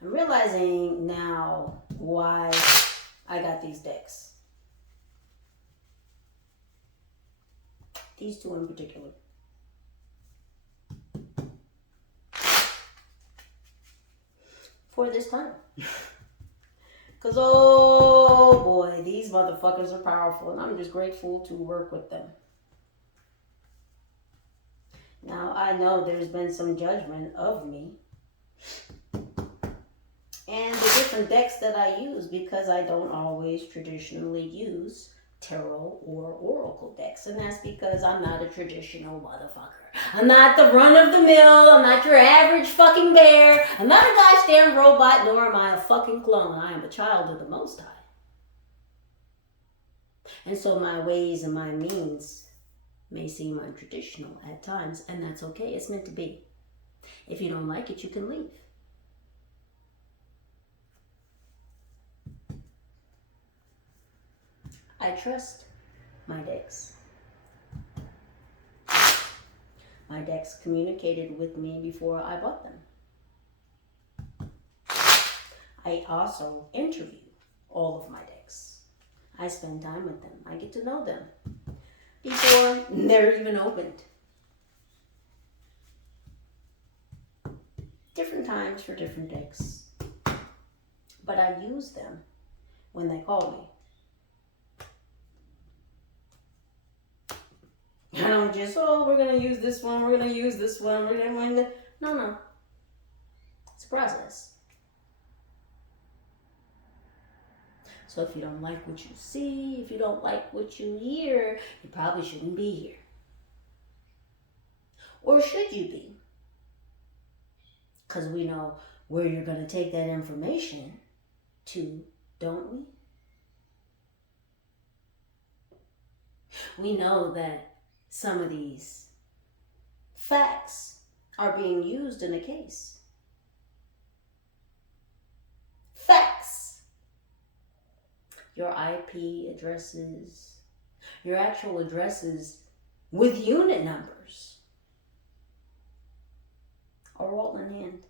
I'm realizing now why I got these decks. These two in particular. For this time. Because, oh boy, these motherfuckers are powerful, and I'm just grateful to work with them. Now, I know there's been some judgment of me and the different decks that I use, because I don't always traditionally use tarot or oracle decks. And that's because I'm not a traditional motherfucker. I'm not the run-of-the-mill. I'm not your average fucking bear. I'm not a gosh damn robot, nor am I a fucking clone. I am a child of the Most High. And so my ways and my means may seem untraditional at times, and that's okay. It's meant to be. If you don't like it, you can leave. I trust my decks. My decks communicated with me before I bought them. I also interview all of my decks. I spend time with them. I get to know them before they're even opened. Different times for different decks. But I use them when they call me. I don't just, oh, we're going to use this one, we're going to use this one, we're going to... No. It's a process. So if you don't like what you see, if you don't like what you hear, you probably shouldn't be here. Or should you be? Because we know where you're going to take that information to, don't we? We know that some of these facts are being used in a case. Facts. Your IP addresses, your actual addresses with unit numbers are all in hand.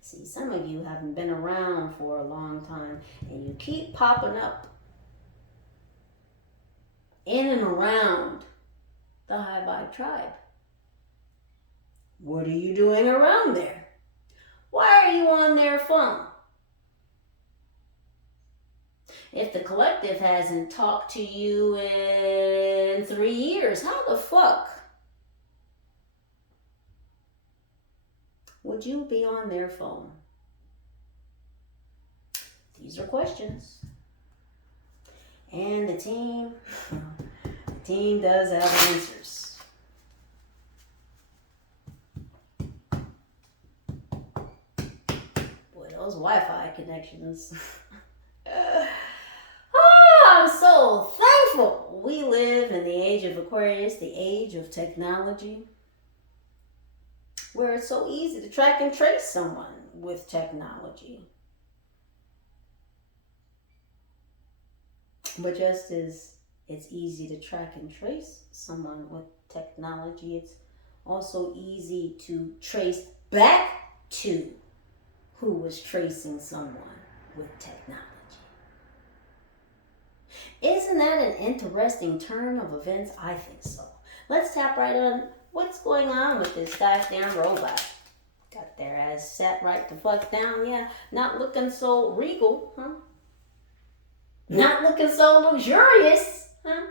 See, some of you haven't been around for a long time, and you keep popping up in and around the Hyghvybetrybe. What are you doing around there? Why are you on their phone? If the collective hasn't talked to you in 3 years, how the fuck would you be on their phone? These are questions. And the team does have answers. Boy, those Wi-Fi connections. I'm so thankful we live in the age of Aquarius, the age of technology, where it's so easy to track and trace someone with technology. But just as it's easy to track and trace someone with technology, it's also easy to trace back to who was tracing someone with technology. Isn't that an interesting turn of events? I think so. Let's tap right on what's going on with this goddamn robot. Got their ass sat right the fuck down, yeah. Not looking so regal, huh? Not looking so luxurious, huh?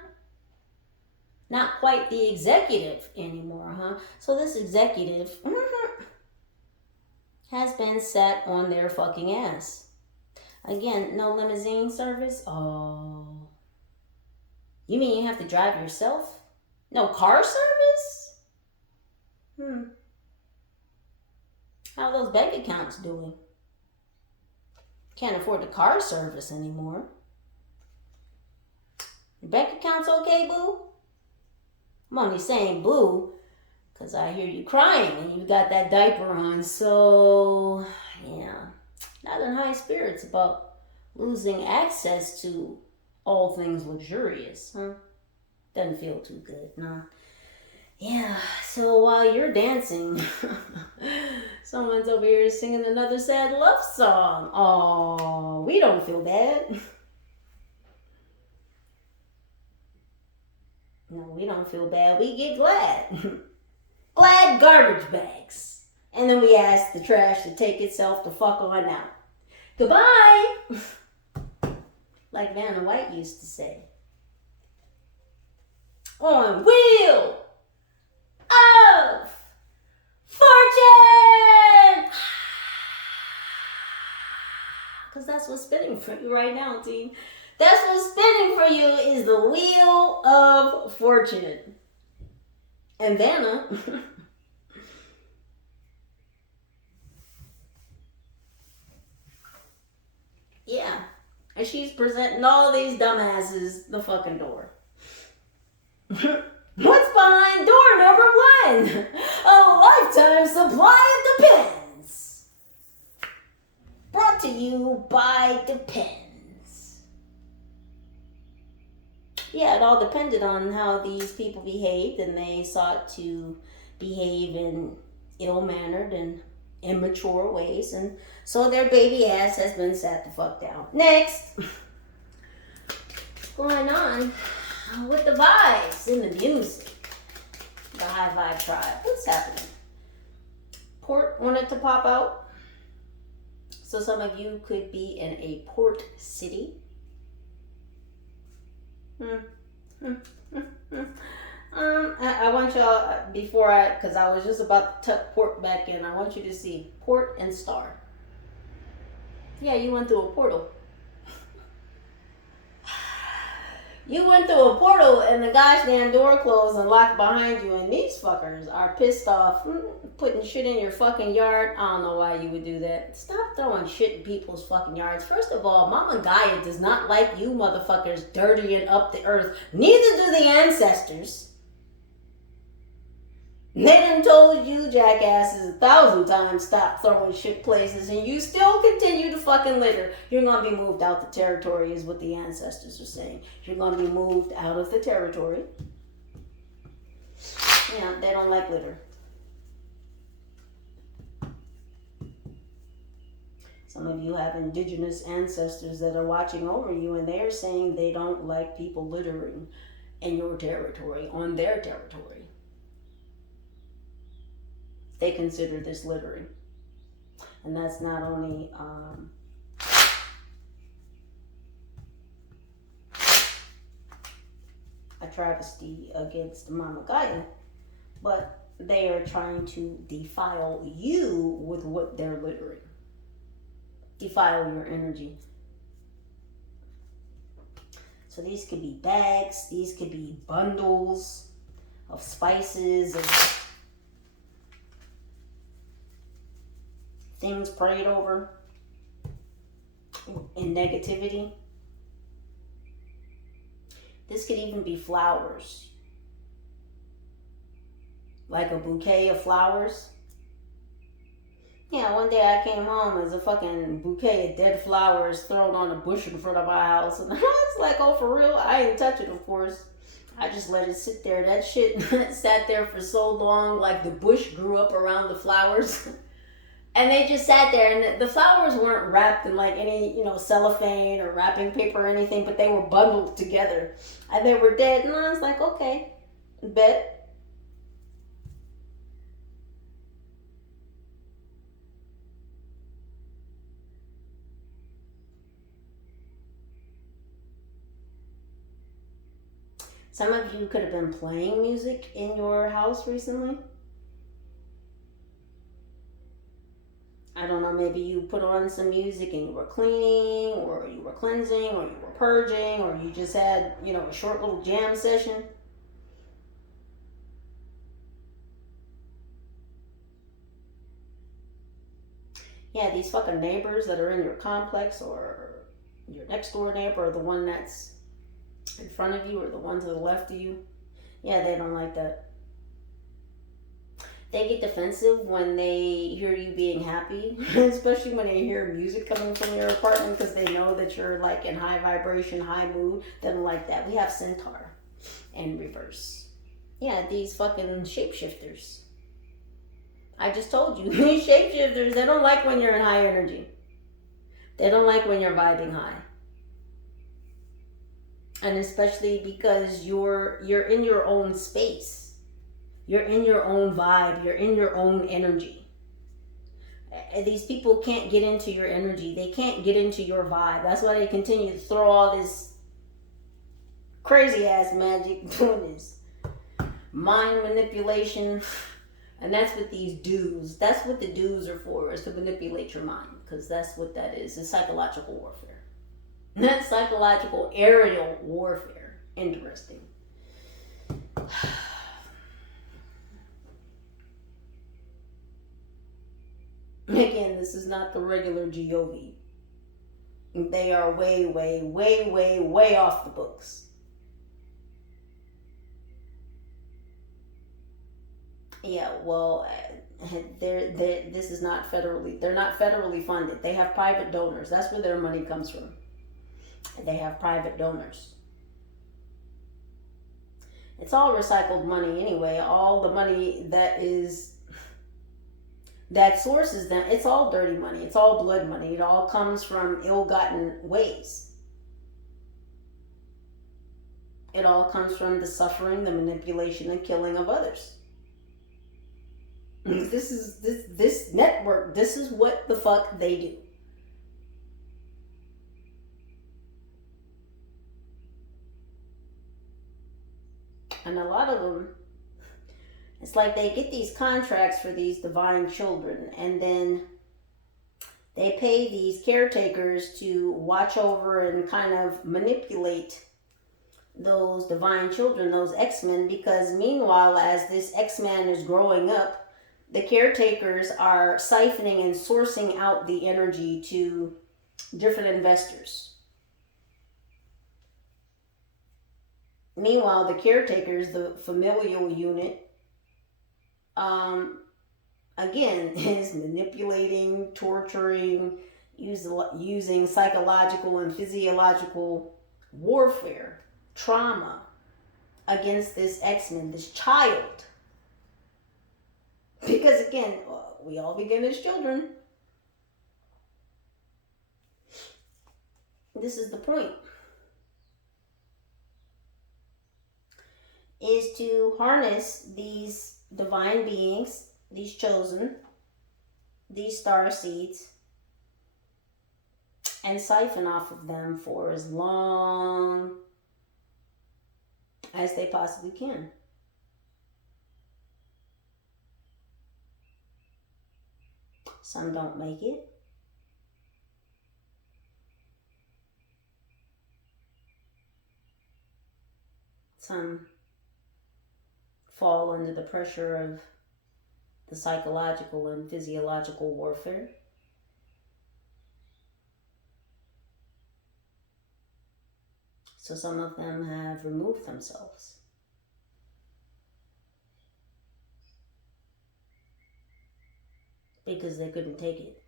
Not quite the executive anymore, huh? So this executive has been sat on their fucking ass. Again, no limousine service? Oh. You mean you have to drive yourself? No car service? How are those bank accounts doing? Can't afford the car service anymore. Your bank account's okay, boo? I'm only saying blue because I hear you crying and you got that diaper on. So, yeah, not in high spirits about losing access to all things luxurious, huh? Doesn't feel too good, no. Yeah, so while you're dancing, someone's over here singing another sad love song. Oh, we don't feel bad. No, we don't feel bad. We get glad. Glad garbage bags. And then we ask the trash to take itself the fuck on out. Goodbye! Like Vanna White used to say. On Wheel of Fortune! Because that's what's spinning for you right now, team. That's what's spinning for you is the Wheel of Fortune. And Vanna... yeah. And she's presenting all these dumbasses the fucking door. What's behind door number 1? A lifetime supply of Depends. Brought to you by Depends. Yeah, it all depended on how these people behaved, and they sought to behave in ill-mannered and immature ways, and so their baby ass has been sat the fuck down. Next. Going on with the vibes in the music. The Hyghvybetrybe. What's happening? Port wanted to pop out. So some of you could be in a port city. I want y'all, because I was just about to tuck port back in, I want you to see port and star. Yeah, you went through a portal. You went through a portal and the gosh damn door closed and locked behind you, and these fuckers are pissed off, putting shit in your fucking yard. I don't know why you would do that. Stop throwing shit in people's fucking yards. First of all, Mama Gaia does not like you motherfuckers dirtying up the earth. Neither do the ancestors. They done told you jackasses 1,000 times stop throwing shit places, and you still continue to fucking litter. You're going to be moved out the territory is what the ancestors are saying. You're going to be moved out of the territory. Yeah, they don't like litter. Some of you have indigenous ancestors that are watching over you, and they're saying they don't like people littering in your territory, on their territory. They consider this littering. And that's not only a travesty against Mama Gaia, but they are trying to defile you with what they're littering. Defile your energy. So these could be bags, these could be bundles of spices and things prayed over in negativity. This could even be flowers. Like a bouquet of flowers. Yeah, one day I came home as a fucking bouquet of dead flowers thrown on a bush in front of my house. And I was like, oh, for real? I didn't touch it, of course. I just let it sit there. That shit sat there for so long, like the bush grew up around the flowers. And they just sat there, and the flowers weren't wrapped in like any, cellophane or wrapping paper or anything, but they were bundled together. And they were dead, and I was like, okay, bet. Some of you could have been playing music in your house recently. I don't know, maybe you put on some music and you were cleaning, or you were cleansing, or you were purging, or you just had, a short little jam session. Yeah, these fucking neighbors that are in your complex, or your next door neighbor, or the one that's in front of you, or the one to the left of you, Yeah, they don't like that. They get defensive when they hear you being happy, especially when they hear music coming from your apartment because they know that you're like in high vibration, high mood. They don't like that. We have centaur and reverse. Yeah, these fucking shapeshifters. I just told you, these shapeshifters, they don't like when you're in high energy. They don't like when you're vibing high. And especially because you're in your own space. You're in your own vibe. You're in your own energy. These people can't get into your energy. They can't get into your vibe. That's why they continue to throw all this crazy ass magic doing this mind manipulation. And that's what these dues, that's what the dues are for, is to manipulate your mind. Because that's what that is. It's psychological warfare. That's psychological aerial warfare. Interesting. Again, this is not the regular GOV. They are way, way, way, way, way off the books. Yeah, well, this is not federally, they're not federally funded. They have private donors. That's where their money comes from. They have private donors. It's all recycled money anyway. All the money that sources them, it's all dirty money. It's all blood money. It all comes from ill-gotten ways. It all comes from the suffering, the manipulation, and killing of others. This network, this is what the fuck they do. And a lot of them, it's like they get these contracts for these divine children, and then they pay these caretakers to watch over and kind of manipulate those divine children, those X-Men, because meanwhile, as this X-Man is growing up, the caretakers are siphoning and sourcing out the energy to different investors. Meanwhile, the caretakers, the familial unit, again, is manipulating, torturing, using psychological and physiological warfare, trauma against this X-Men, this child. Because again, we all begin as children. This is the point. Is to harness these divine beings, these chosen, these star seeds, and siphon off of them for as long as they possibly can. Some don't make it. Some fall under the pressure of the psychological and physiological warfare. So some of them have removed themselves. Because they couldn't take it.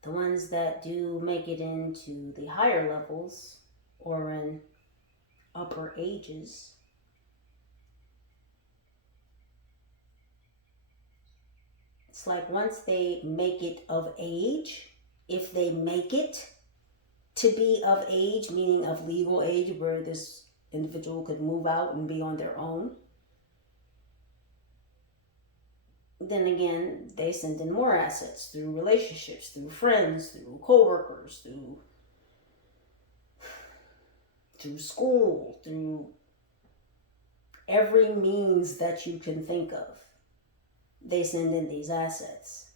The ones that do make it into the higher levels or in upper ages, it's like once they make it of age, if they make it to be of age, meaning of legal age, where this individual could move out and be on their own, then again, they send in more assets through relationships, through friends, through co-workers, through school, through every means that you can think of. They send in these assets.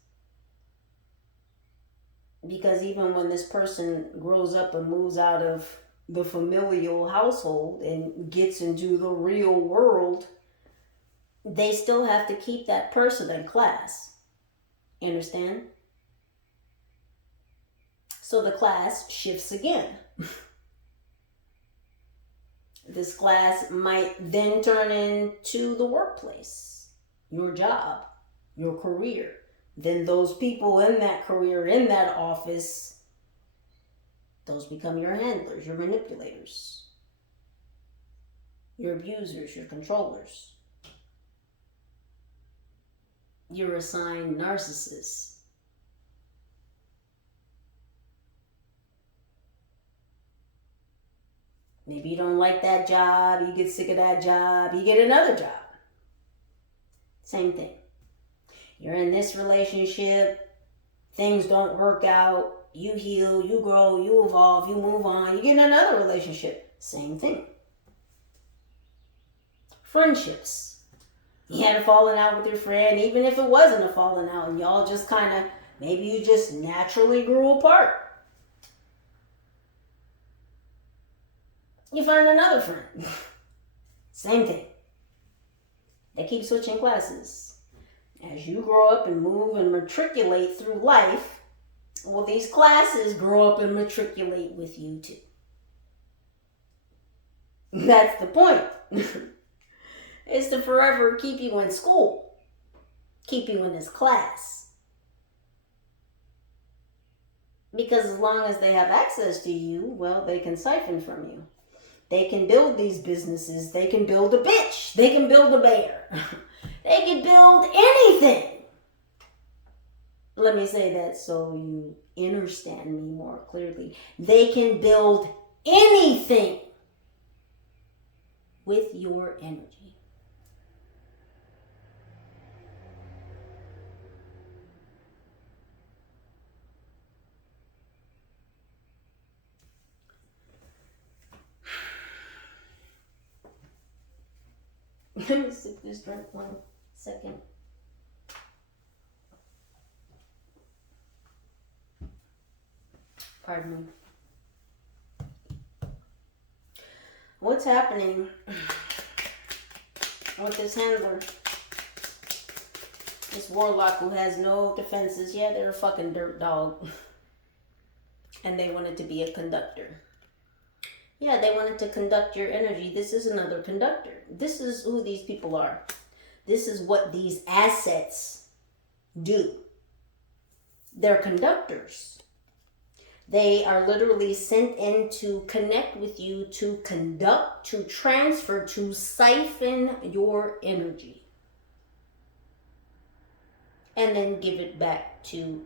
Because even when this person grows up and moves out of the familial household and gets into the real world, they still have to keep that person in class. You understand? So the class shifts again. This class might then turn into the workplace, your job, your career. Then those people in that career, in that office, those become your handlers, your manipulators, your abusers, your controllers. Your assigned narcissists. Maybe you don't like that job, you get sick of that job, you get another job. Same thing. You're in this relationship, things don't work out, you heal, you grow, you evolve, you move on, you get in another relationship. Same thing. Friendships. You had a falling out with your friend, even if it wasn't a falling out, and y'all just kind of, maybe you just naturally grew apart. You find another friend. Same thing. They keep switching classes. As you grow up and move and matriculate through life, well, these classes grow up and matriculate with you too. That's the point. It's to forever keep you in school, keep you in this class. Because as long as they have access to you, well, they can siphon from you. They can build these businesses. They can build a bitch. They can build a bear. They can build anything. Let me say that so you understand me more clearly. They can build anything with your energy. Let me sip this drink 1 second. Pardon me. What's happening with this handler? This warlock who has no defenses. Yeah, they're a fucking dirt dog. And they wanted to be a conductor. Yeah, they wanted to conduct your energy. This is another conductor. This is who these people are. This is what these assets do. They're conductors. They are literally sent in to connect with you, to conduct, to transfer, to siphon your energy. And then give it back to,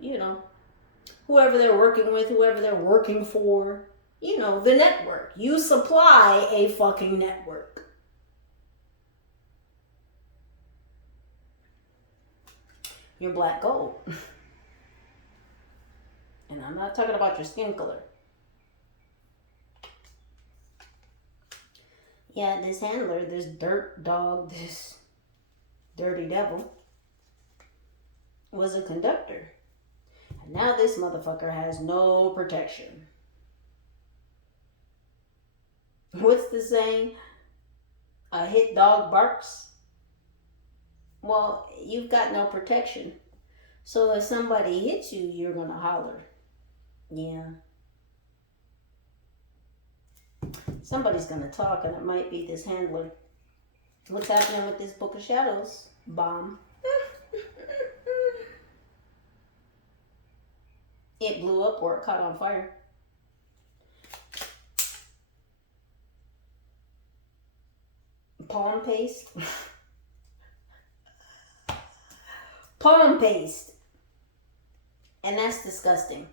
whoever they're working with, whoever they're working for. The network. You supply a fucking network. You're black gold. And I'm not talking about your skin color. Yeah, this handler, this dirt dog, this dirty devil was a conductor. And now this motherfucker has no protection. What's the saying? A hit dog barks. Well, you've got no protection. So if somebody hits you, you're going to holler. Yeah. Somebody's going to talk, and it might be this handler. What's happening with this Book of Shadows? Bomb. It blew up or it caught on fire. Palm paste. Palm paste. And that's disgusting.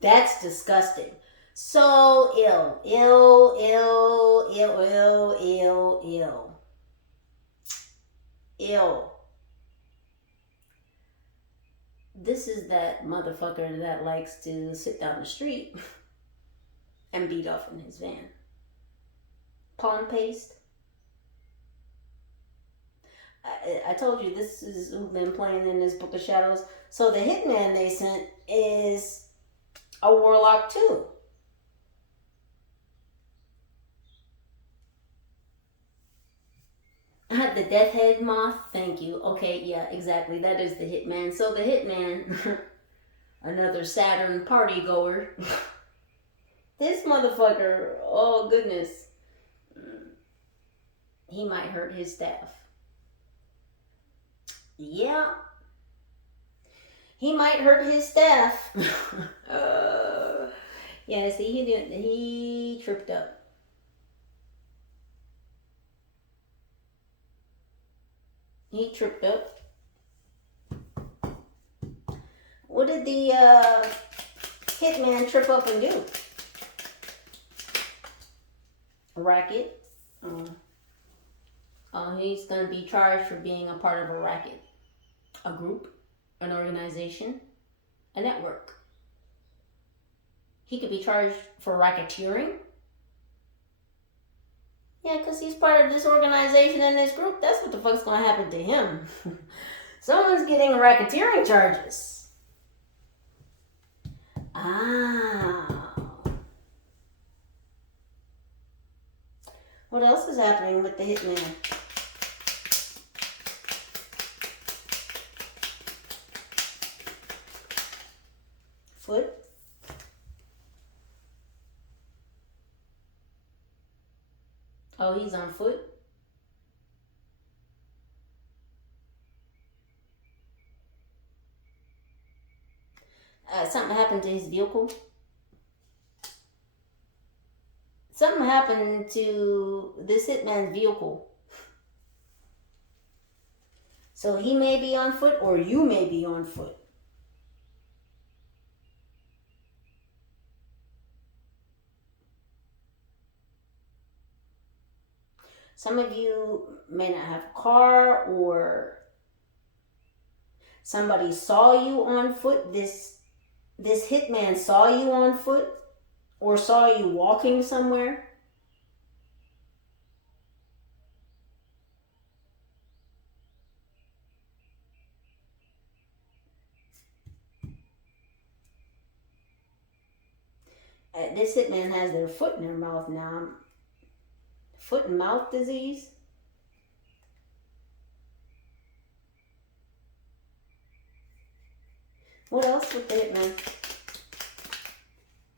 That's disgusting. So ill. Ill, ill, ill, ill, ill, ill. Ill. This is that motherfucker that likes to sit down the street and beat off in his van. Palm paste. I told you this is who's been playing in this Book of Shadows. So the hitman they sent is a warlock too. The death head moth. Thank you. Okay, yeah, exactly. That is the hitman. So the hitman Another Saturn party goer. This motherfucker, oh goodness. He might hurt his staff. Yeah. He might hurt his staff. Yeah, see, he tripped up. He tripped up. What did the hitman trip up and do? A racket. He's going to be charged for being a part of a racket. A group, an organization, a network. He could be charged for racketeering. Yeah, because he's part of this organization and this group. That's what the fuck's going to happen to him. Someone's getting racketeering charges. What else is happening with the hitman? Foot. Oh, he's on foot. Something happened to his vehicle. Something happened to this hitman's vehicle. So he may be on foot or you may be on foot. Some of you may not have a car, or somebody saw you on foot. This hitman saw you on foot or saw you walking somewhere. This hitman has their foot in their mouth now. Foot and mouth disease. What else with the hitman?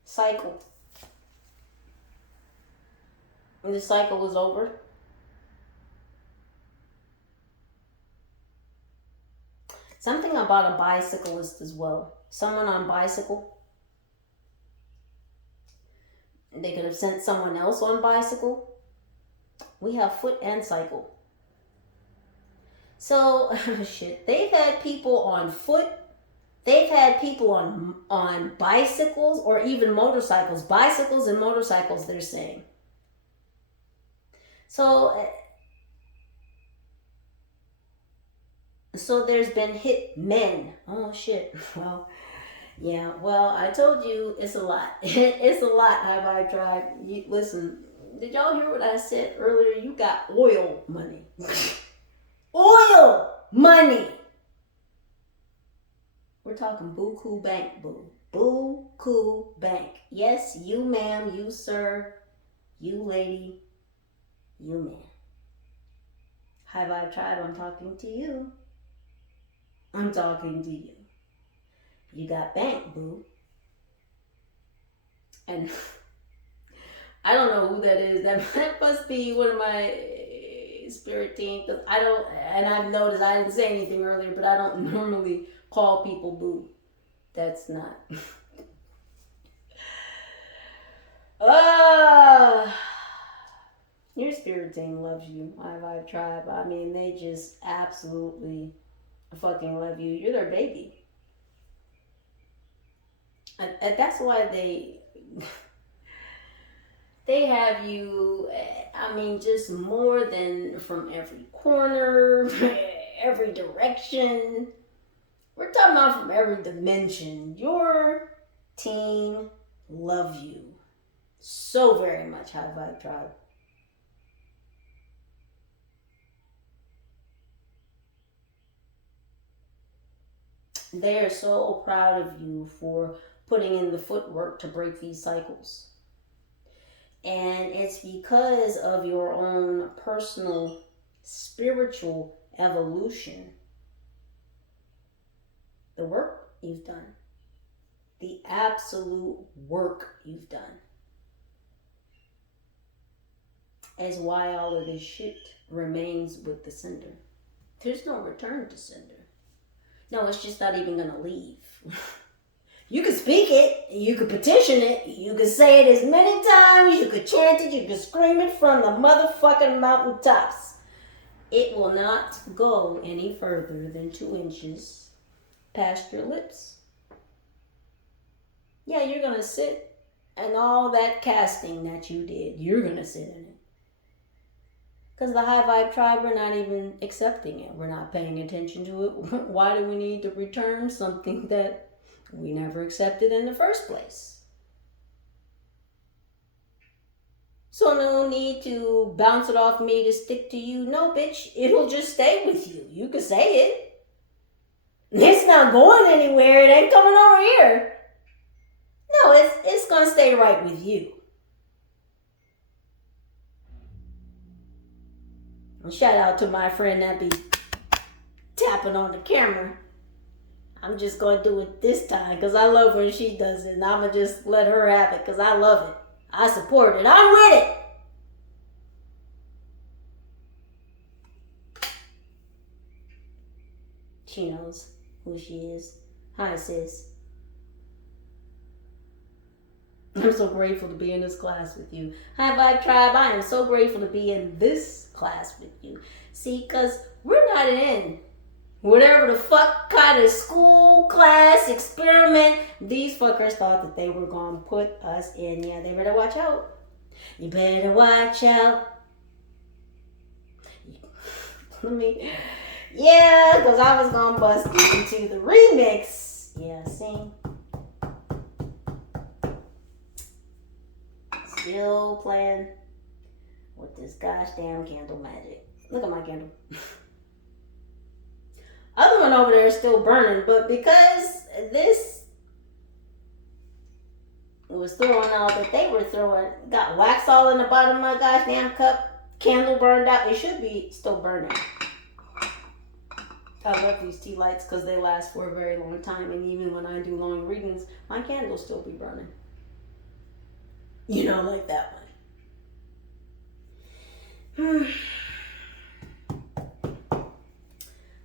Cycle. And the cycle is over. Something about a bicyclist as well. Someone on bicycle. They could have sent someone else on bicycle. We have foot and cycle. So, shit, they've had people on foot. They've had people on bicycles or even motorcycles. Bicycles and motorcycles, they're saying. So there's been hit men. Oh, shit. Well, yeah. Well, I told you it's a lot. It's a lot, Hyghvybetrybe. Listen, did y'all hear what I said earlier? You got oil money. Oil money. We're talking buku bank, boo. Buku bank. Yes, you ma'am, you sir, you lady, you man. Hyghvybetrybe, I'm talking to you. I'm talking to you. You got bank, boo. And I don't know who that is. That must be one of my spirit team. Cause I don't, and I've noticed I didn't say anything earlier, but I don't normally call people boo. That's not. Your spirit team loves you, Hyghvybetrybe. I mean, they just absolutely fucking love you. You're their baby. And that's why they have you, I mean, just more than from every corner, every direction. We're talking about from every dimension. Your team loves you so very much, Hyghvybetrybe. They are so proud of you for putting in the footwork to break these cycles. And it's because of your own personal spiritual evolution. The work you've done. the absolute work you've done is why all of this shit remains with the sender. There's no return to sender. No, it's just not even gonna leave. You could speak it, you could petition it, you could say it as many times, you could chant it, you could scream it from the motherfucking mountaintops. It will not go any further than 2 inches past your lips. Yeah, you're gonna sit, and all that casting that you did, you're gonna sit in it. Because the high vibe tribe, we're not even accepting it. We're not paying attention to it. Why do we need to return something that we never accepted in the first place? So no need to bounce it off me to stick to you. No, bitch, it'll just stay with you. You can say it. It's not going anywhere. It ain't coming over here. No, it's going to stay right with you. Shout out to my friend that be tapping on the camera. I'm just going to do it this time because I love when she does it. And I'm going to just let her have it because I love it. I support it. I'm with it. She knows who she is. Hi, sis. I'm so grateful to be in this class with you. High Vibe Tribe, I am so grateful to be in this class with you. See, because we're not in whatever the fuck kind of school, class, experiment these fuckers thought that they were going to put us in. Yeah, they better watch out. You better watch out. Yeah, because I was going to bust into the remix. Yeah, see? Still playing with this gosh damn candle magic. Look at my candle. Other one over there is still burning, but because this was throwing out that they were throwing, got wax all in the bottom of my gosh damn cup, candle burned out, it should be still burning. I love these tea lights because they last for a very long time, and even when I do long readings, my candles still be burning. You know, like that one.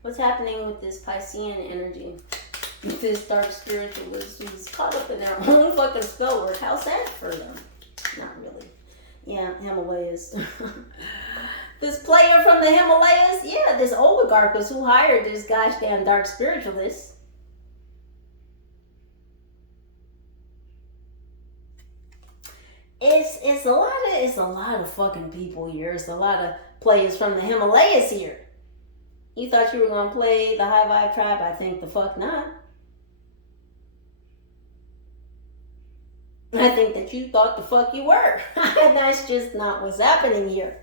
What's happening with this Piscean energy? With this dark spiritualist who's caught up in their own fucking spell work. How sad for them. Not really. Yeah, Himalayas. This player from the Himalayas? Yeah, this oligarch is who hired this gosh damn dark spiritualist. It's a lot of fucking people here. It's a lot of players from the Himalayas here. You thought you were gonna play the High Vibe Tribe? I think the fuck not. I think that you thought the fuck you were. And that's just not what's happening here.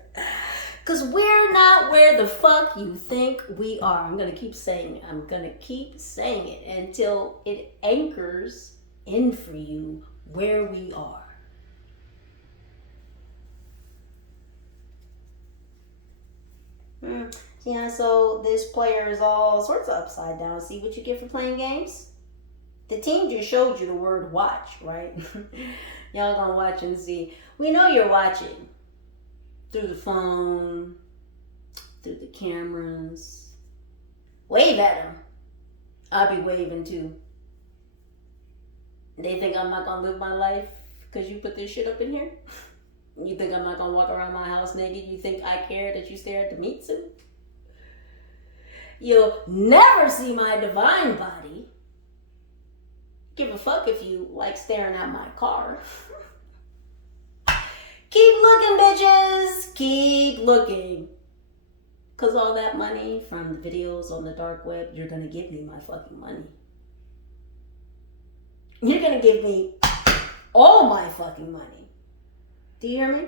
Because we're not where the fuck you think we are. I'm gonna keep saying it. I'm gonna keep saying it until it anchors in for you where we are. Yeah, so this player is all sorts of upside down. See what you get for playing games? The team just showed you the word watch, right? Y'all gonna watch and see. We know you're watching. Through the phone, through the cameras. Wave at them. I'll be waving too. They think I'm not gonna live my life because you put this shit up in here? You think I'm not gonna walk around my house naked? You think I care that you stare at the meat suit? You'll never see my divine body. Give a fuck if you like staring at my car. Keep looking, bitches. Keep looking. Because all that money from the videos on the dark web, you're gonna give me my fucking money. You're gonna give me all my fucking money. Do you hear me?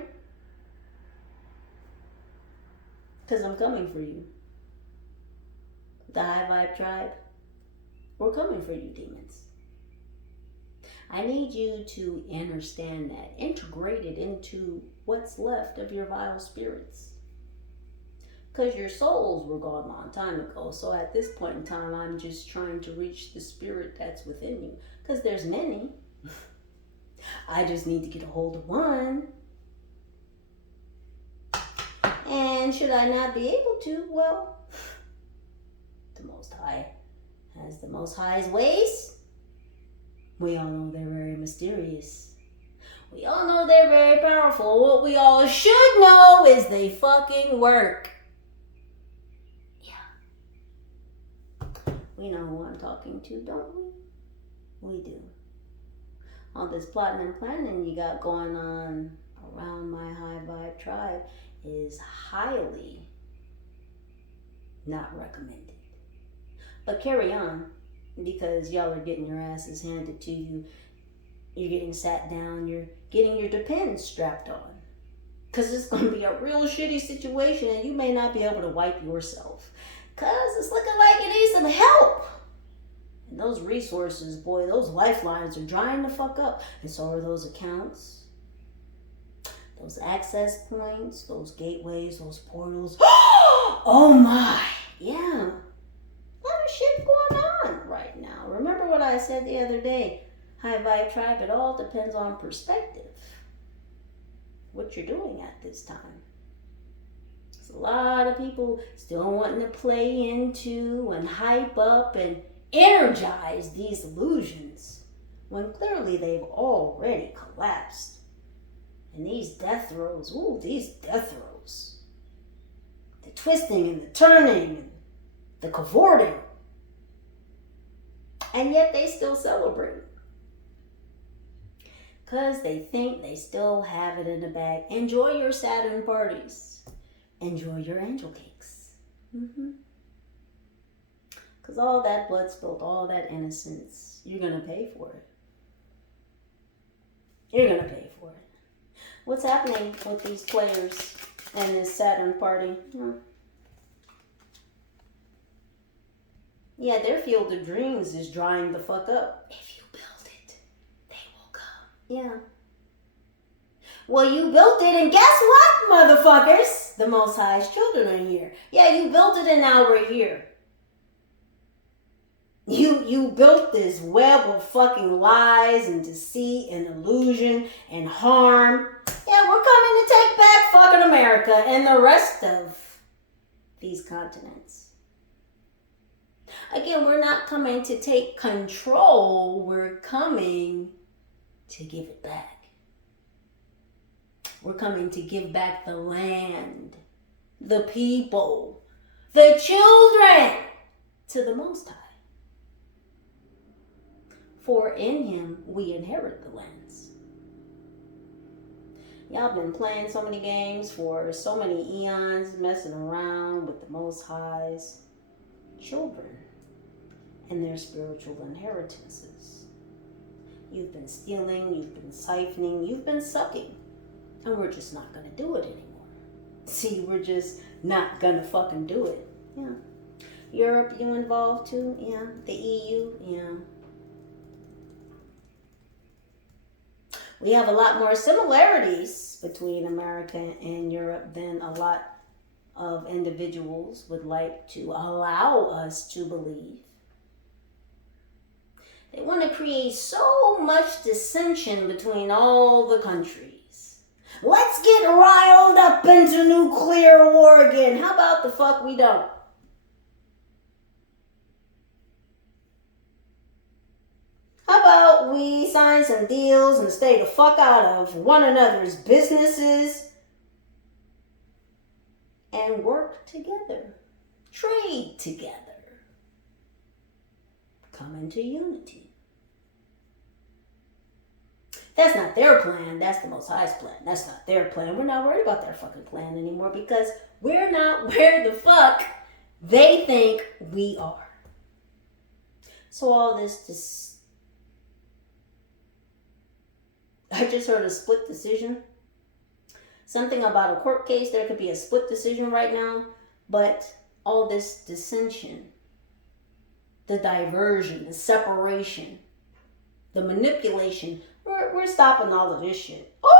Because I'm coming for you. The High Vibe Tribe, we're coming for you, demons. I need you to understand that. Integrate it into what's left of your vile spirits. Because your souls were gone a long time ago. So at this point in time, I'm just trying to reach the spirit that's within you. Because there's many. I just need to get a hold of one. And should I not be able to, well, the Most High has the Most High's ways. We all know they're very mysterious. We all know they're very powerful. What we all should know is they fucking work. Yeah. We know who I'm talking to, don't we? We do. All this plotting and planning you got going on around my high vibe tribe is highly not recommended. But carry on, because y'all are getting your asses handed to you. You're getting sat down. You're getting your depends strapped on. Because it's going to be a real shitty situation and you may not be able to wipe yourself. Because it's looking like you need some help. And those resources, boy, those lifelines are drying the fuck up. And so are those accounts, those access points, those gateways, those portals. Oh my, yeah. A lot of shit going on right now. Remember what I said the other day? High Vibe Tribe, it all depends on perspective. What you're doing at this time. There's a lot of people still wanting to play into and hype up and energize these illusions when clearly they've already collapsed. And these death throes, ooh, these death throes. The twisting and the turning and the cavorting. And yet they still celebrate. Because they think they still have it in the bag. Enjoy your Saturn parties. Enjoy your angel cakes. Because all that blood spilled, all that innocence, you're going to pay for it. You're going to pay for it. What's happening with these players and this Saturn party? Yeah, their field of dreams is drying the fuck up. If you build it, they will come. Yeah. Well, you built it, and guess what, motherfuckers? The Most High's children are here. Yeah, you built it, and now we're here. You built this web of fucking lies and deceit and illusion and harm. Yeah, we're coming to take back fucking America and the rest of these continents. Again, we're not coming to take control. We're coming to give it back. We're coming to give back the land, the people, the children to the Most High. For in him we inherit the lands. Y'all been playing so many games for so many eons, messing around with the Most High's children and their spiritual inheritances. You've been stealing, you've been siphoning, you've been sucking. And we're just not going to do it anymore. See, we're just not going to fucking do it. Yeah. Europe, you involved too? Yeah. The EU? Yeah. We have a lot more similarities between America and Europe than a lot of individuals would like to allow us to believe. They want to create so much dissension between all the countries. Let's get riled up into nuclear war again. How about the fuck we don't? How about we sign some deals and stay the fuck out of one another's businesses and work together, trade together, come into unity. That's not their plan. That's the Most High's plan. That's not their plan. We're not worried about their fucking plan anymore because we're not where the fuck they think we are. So all this I just heard a split decision. Something about a court case. There could be a split decision right now. But all this dissension, the diversion, the separation, the manipulation, we're stopping all of this shit. Oh!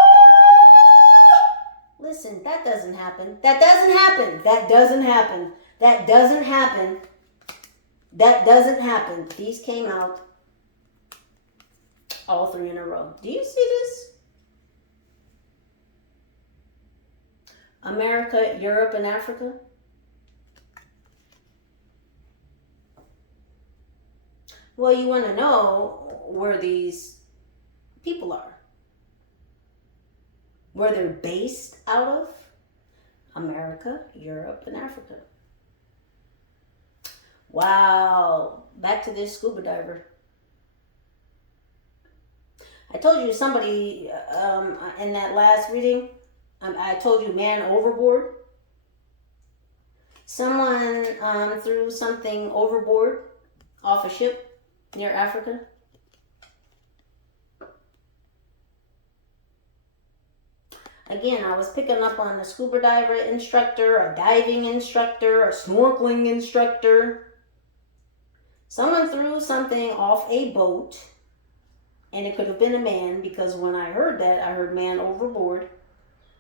Listen, that doesn't happen. That doesn't happen. That doesn't happen. That doesn't happen. That doesn't happen. These came out All three in a row. Do you see this? America, Europe, and Africa. Well, you want to know where these people are. Where they're based out of. America, Europe, and Africa. Wow. Back to this scuba diver. I told you somebody in that last reading, I told you man overboard. Someone threw something overboard off a ship near Africa. Again, I was picking up on a scuba diver instructor, a diving instructor, a snorkeling instructor. Someone threw something off a boat, and it could have been a man, because when I heard that, I heard man overboard.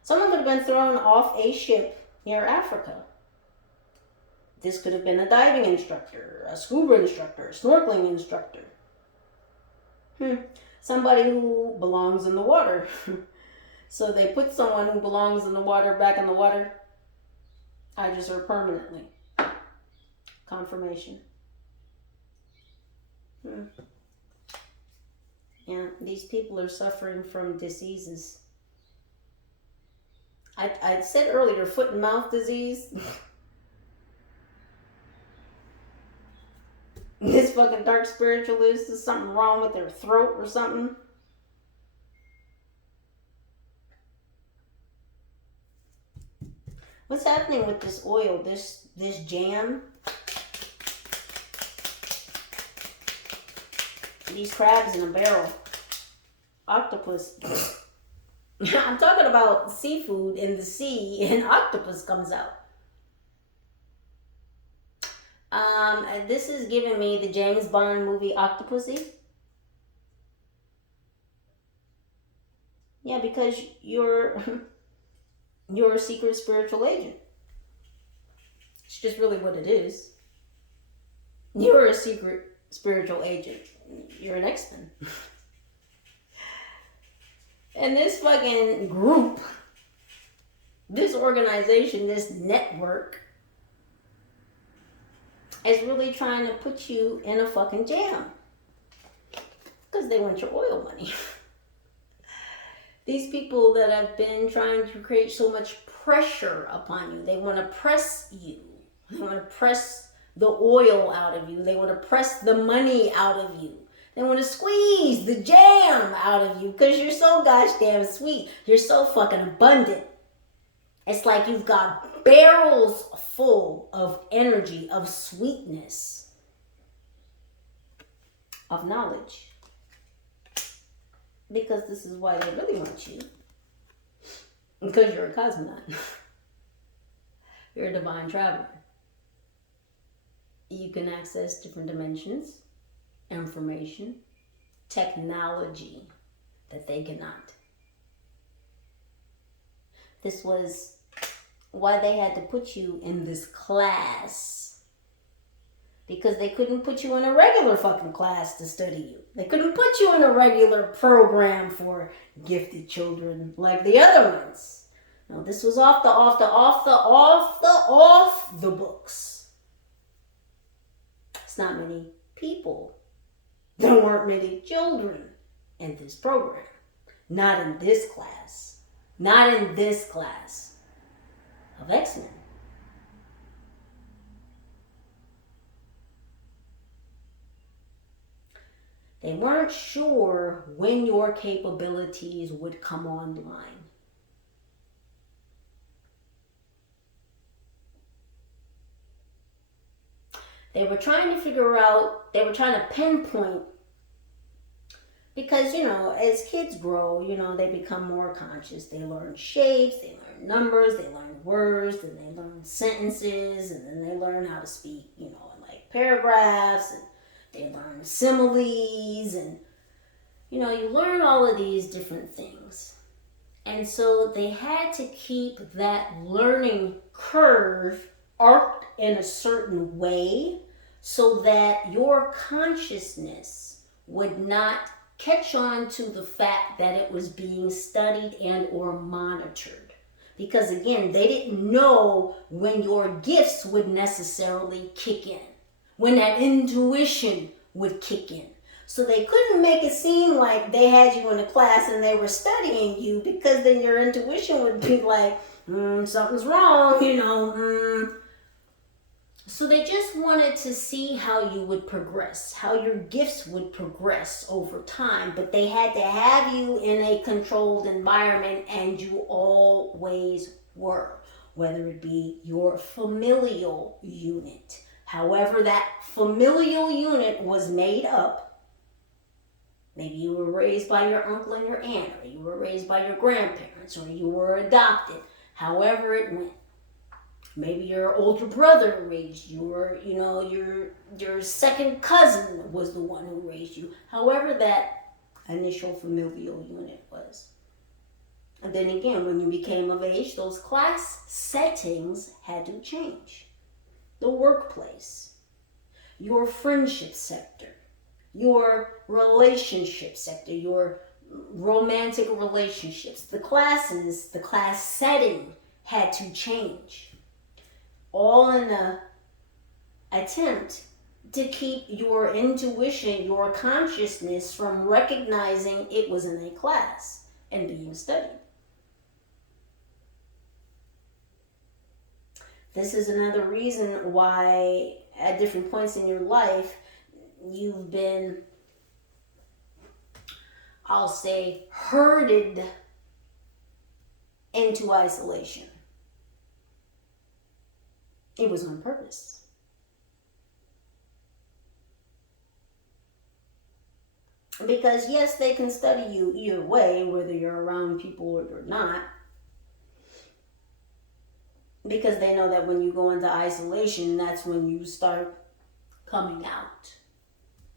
Someone could have been thrown off a ship near Africa. This could have been a diving instructor, a scuba instructor, a snorkeling instructor. Somebody who belongs in the water. So they put someone who belongs in the water back in the water. I just heard permanently. Confirmation. Yeah, these people are suffering from diseases. I said earlier, foot and mouth disease. This fucking dark spiritualist, is something wrong with their throat or something. What's happening with this oil, this jam? These crabs in a barrel. Octopus. I'm talking about seafood in the sea, and octopus comes out. This is giving me the James Bond movie Octopussy. Yeah, because you're a secret spiritual agent. It's just really what it is. You're a secret spiritual agent. You're an X-Men. And this fucking group, this organization, this network, is really trying to put you in a fucking jam. Because they want your oil money. These people that have been trying to create so much pressure upon you, they want to press you. They want to press the oil out of you. They want to press the money out of you. They want to squeeze the jam out of you because you're so gosh damn sweet. You're so fucking abundant. It's like you've got barrels full of energy, of sweetness, of knowledge. Because this is why they really want you. Because you're a cosmonaut. You're a divine traveler. You can access different dimensions, information, technology that they cannot. This was why they had to put you in this class. Because they couldn't put you in a regular fucking class to study you. They couldn't put you in a regular program for gifted children like the other ones. No, this was off the books. It's not many people. There weren't many children in this program. Not in this class. Not in this class of X-Men. They weren't sure when your capabilities would come online. They were trying to figure out, they were trying to pinpoint, because, you know, as kids grow, you know, they become more conscious. They learn shapes, they learn numbers, they learn words, and they learn sentences, and then they learn how to speak, you know, in like paragraphs, and they learn similes, and, you know, you learn all of these different things. And so they had to keep that learning curve arced in a certain way so that your consciousness would not catch on to the fact that it was being studied and or monitored. Because again, they didn't know when your gifts would necessarily kick in, when that intuition would kick in. So they couldn't make it seem like they had you in a class and they were studying you, because then your intuition would be like, something's wrong, you know. So they just wanted to see how you would progress, how your gifts would progress over time. But they had to have you in a controlled environment, and you always were, whether it be your familial unit. However that familial unit was made up. Maybe you were raised by your uncle and your aunt, or you were raised by your grandparents, or you were adopted. However it went. Maybe your older brother raised you, or you know, your second cousin was the one who raised you. However that initial familial unit was. And then again, when you became of age, those class settings had to change. The workplace, your friendship sector, your relationship sector, your romantic relationships, the classes, the class setting had to change. All in an attempt to keep your intuition, your consciousness from recognizing it was in a class and being studied. This is another reason why at different points in your life you've been, I'll say, herded into isolation. It was on purpose. Because yes, they can study you either way, whether you're around people or you're not. Because they know that when you go into isolation, that's when you start coming out,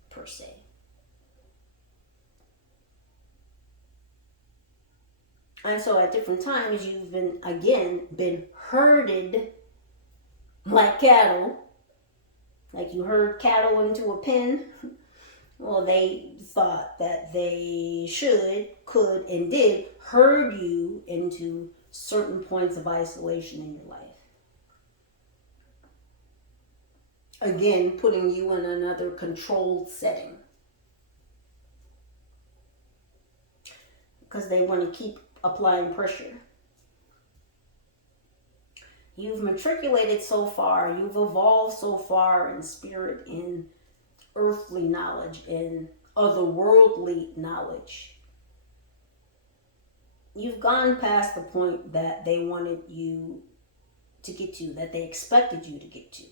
per se. And so at different times, you've been herded like cattle. Like you herd cattle into a pen. Well, they thought that they should, could, and did herd you into certain points of isolation in your life. Again, putting you in another controlled setting. Because they want to keep applying pressure. You've matriculated so far, you've evolved so far in spirit, in earthly knowledge, in otherworldly knowledge. You've gone past the point that they wanted you to get to, that they expected you to get to.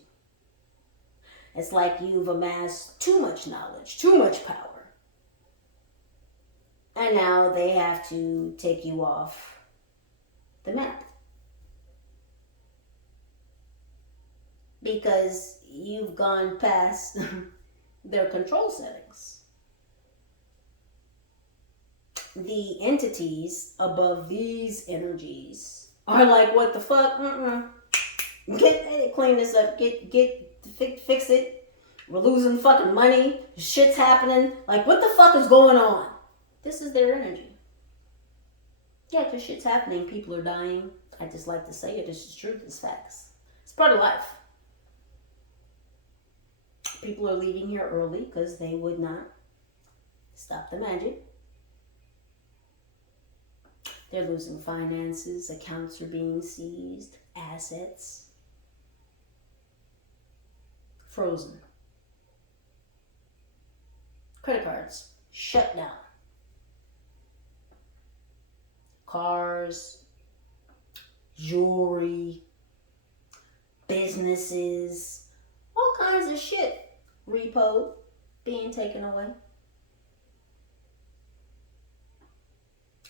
It's like you've amassed too much knowledge, too much power. And now they have to take you off the map. Because you've gone past their control settings. The entities above these energies are like, what the fuck? Clean this up. Fix it. We're losing fucking money. Shit's happening. Like, what the fuck is going on? This is their energy. Yeah, because shit's happening. People are dying. I just like to say it. It's just truth. It's facts. It's part of life. People are leaving here early because they would not stop the magic. They're losing finances. Accounts are being seized. Assets. Frozen. Credit cards shut down. Cars, jewelry, businesses, all kinds of shit. Repo being taken away.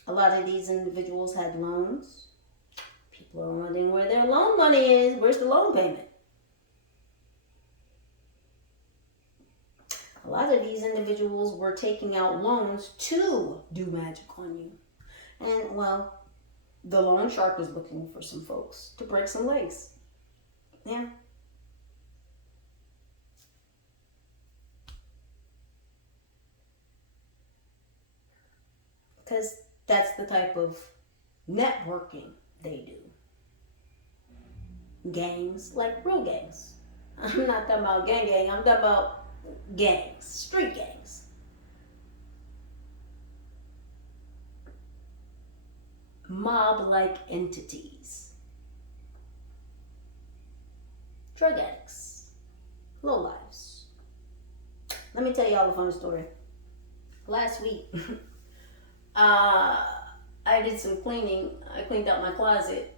A lot of these individuals had loans. People are wondering where their loan money is. Where's the loan payment? A lot of these individuals were taking out loans to do magic on you. And, well, the loan shark was looking for some folks to break some legs. Yeah. Because that's the type of networking they do. Gangs, like real gangs. I'm not talking about gang, I'm talking about gangs, street gangs. Mob-like entities. Drug addicts. Lowlifes. Let me tell y'all a fun story. Last week, I did some cleaning. I cleaned out my closet.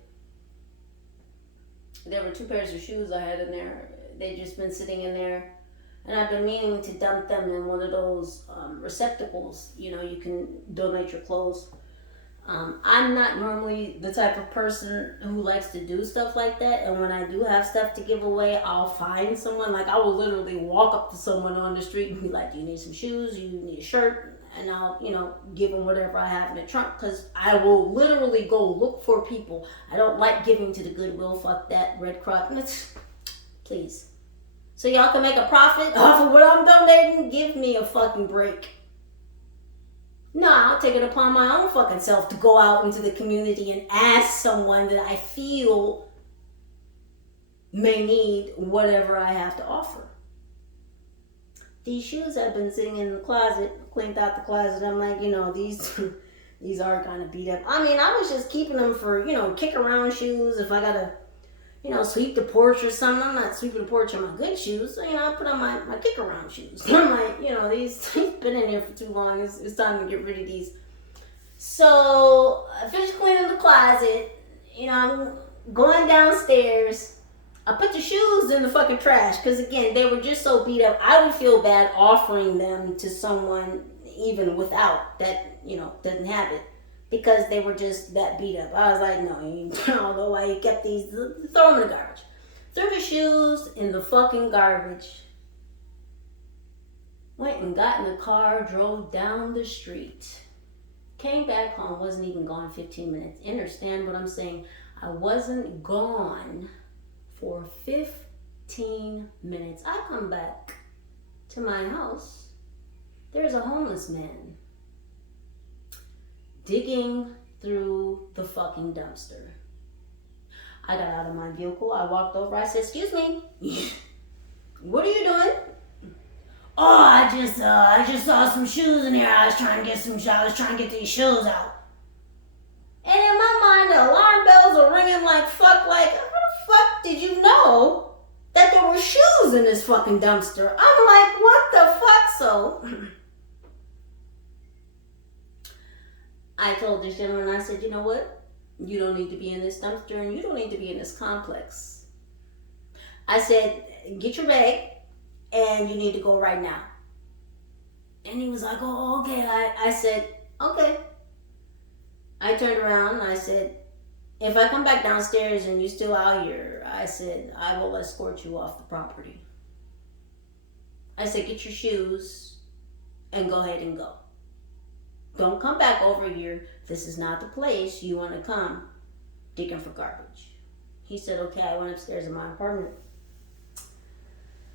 There were 2 pairs of shoes I had in there. They'd just been sitting in there. And I've been meaning to dump them in one of those receptacles. You know, you can donate your clothes. I'm not normally the type of person who likes to do stuff like that. And when I do have stuff to give away, I'll find someone. Like, I will literally walk up to someone on the street and be like, do you need some shoes? You need a shirt? And I'll, you know, give them whatever I have in the trunk. Because I will literally go look for people. I don't like giving to the Goodwill. Fuck that. Red Cross. Please. So y'all can make a profit off of what I'm donating? Give me a fucking break. No, I'll take it upon my own fucking self to go out into the community and ask someone that I feel may need whatever I have to offer. These shoes have been sitting in the closet, cleaned out the closet. I'm like, you know, these are kind of beat up. I mean, I was just keeping them for, you know, kick around shoes. If I gotta, you know, sweep the porch or something. I'm not sweeping the porch on my good shoes. So, you know, I put on my kick around shoes. I'm like, you know, these been in here for too long. It's time to get rid of these. So I finished cleaning the closet. You know, I'm going downstairs. I put the shoes in the fucking trash because, again, they were just so beat up. I would feel bad offering them to someone even without that, you know, doesn't have it, because they were just that beat up. I was like, no, I don't know why you kept these. Throw them in the garbage. Threw the shoes in the fucking garbage. Went and got in the car, drove down the street. Came back home, wasn't even gone 15 minutes. Understand what I'm saying? I wasn't gone for 15 minutes. I come back to my house. There's a homeless man digging through the fucking dumpster. I got out of my vehicle. I walked over. I said, excuse me. What are you doing? Oh, I just saw some shoes in here. I was trying to get these shoes out. And in my mind, the alarm bells are ringing like fuck. Like, how the fuck did you know that there were shoes in this fucking dumpster? I'm like, what the fuck? So I told this gentleman, I said, you know what? You don't need to be in this dumpster and you don't need to be in this complex. I said, get your bag and you need to go right now. And he was like, oh, okay. I said, okay. I turned around and I said, if I come back downstairs and you're still out here, I said, I will escort you off the property. I said, get your shoes and go ahead and go. Don't come back over here. This is not the place you want to come digging for garbage. He said, okay. I went upstairs in my apartment.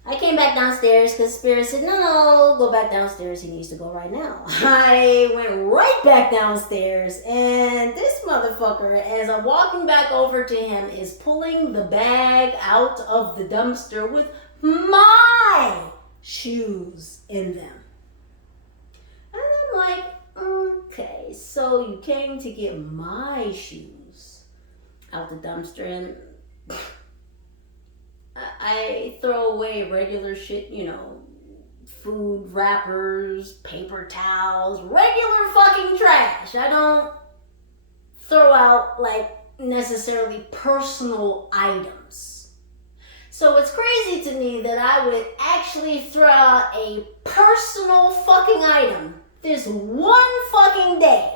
I came back downstairs because Spirit said, no, go back downstairs. He needs to go right now. I went right back downstairs, and this motherfucker, as I'm walking back over to him, is pulling the bag out of the dumpster with my shoes in them. And I'm like, okay, so you came to get my shoes out the dumpster, and I throw away regular shit, you know, food wrappers, paper towels, regular fucking trash. I don't throw out, like, necessarily personal items. So it's crazy to me that I would actually throw out a personal fucking item this one fucking day.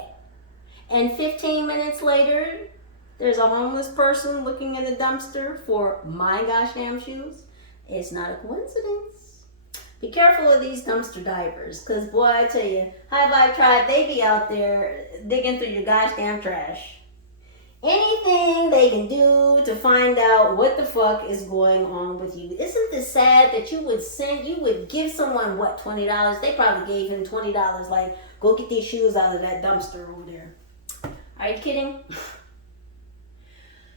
And 15 minutes later, there's a homeless person looking in the dumpster for my gosh damn shoes. It's not a coincidence. Be careful of these dumpster divers, because boy, I tell you, Hyghvybetrybe, they be out there digging through your gosh damn trash. Anything they can do to find out what the fuck is going on with you. Isn't this sad that you would give someone, what, $20? They probably gave him $20, like, Go get these shoes out of that dumpster over there. Are you kidding?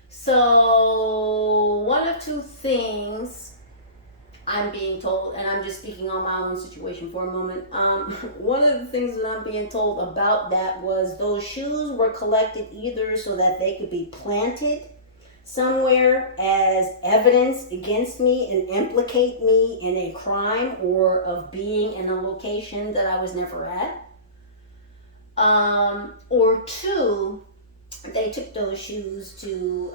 So, one of two things I'm being told, and I'm just speaking on my own situation for a moment. One of the things that I'm being told about that was those shoes were collected either so that they could be planted somewhere as evidence against me and implicate me in a crime or of being in a location that I was never at. Or two, they took those shoes to,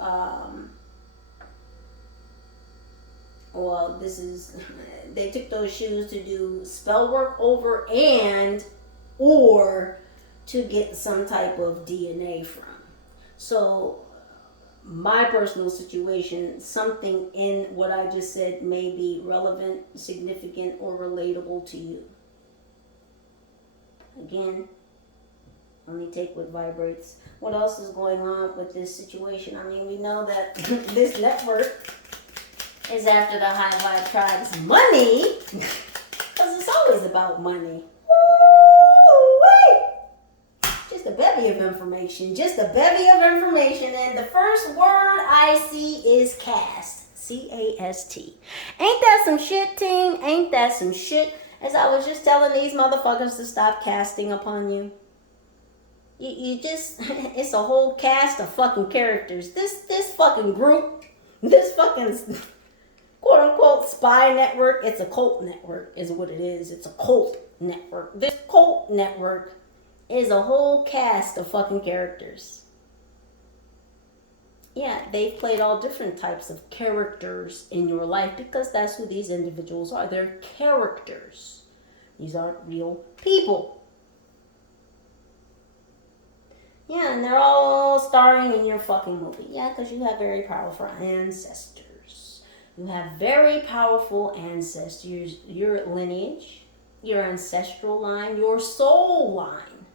they took those shoes to do spell work over and or to get some type of DNA from. So my personal situation, something in what I just said may be relevant, significant, or relatable to you. Again, only take what vibrates. What else is going on with this situation? I mean, we know that this network is after the High Vibe Tribe's money, because it's always about money. Woo-wee! Just a bevy of information. Just a bevy of information. And the first word I see is cast. C-A-S-T. Ain't that some shit, team? Ain't that some shit? As I was just telling these motherfuckers to stop casting upon you. You just, it's a whole cast of fucking characters. This fucking group, this fucking quote unquote spy network, it's a cult network is what it is. It's a cult network. This cult network is a whole cast of fucking characters. Yeah, they've played all different types of characters in your life because that's who these individuals are. They're characters. These aren't real people. Yeah, and they're all starring in your fucking movie. Yeah, because you have very powerful ancestors. You have very powerful ancestors. Your lineage, your ancestral line, your soul line.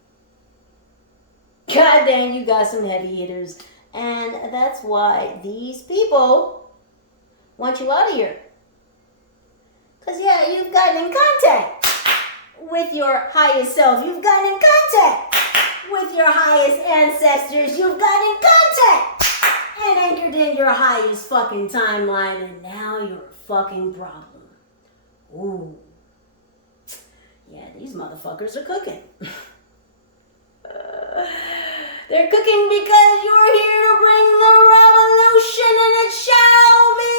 God damn, you got some heavy hitters. And that's why these people want you out of here. Because, yeah, you've gotten in contact with your highest self. You've gotten in contact with your highest ancestors. You've gotten in contact and anchored in your highest fucking timeline. And now you're a fucking problem. Ooh. Yeah, these motherfuckers are cooking. They're cooking because you're here to bring the revolution and it shall be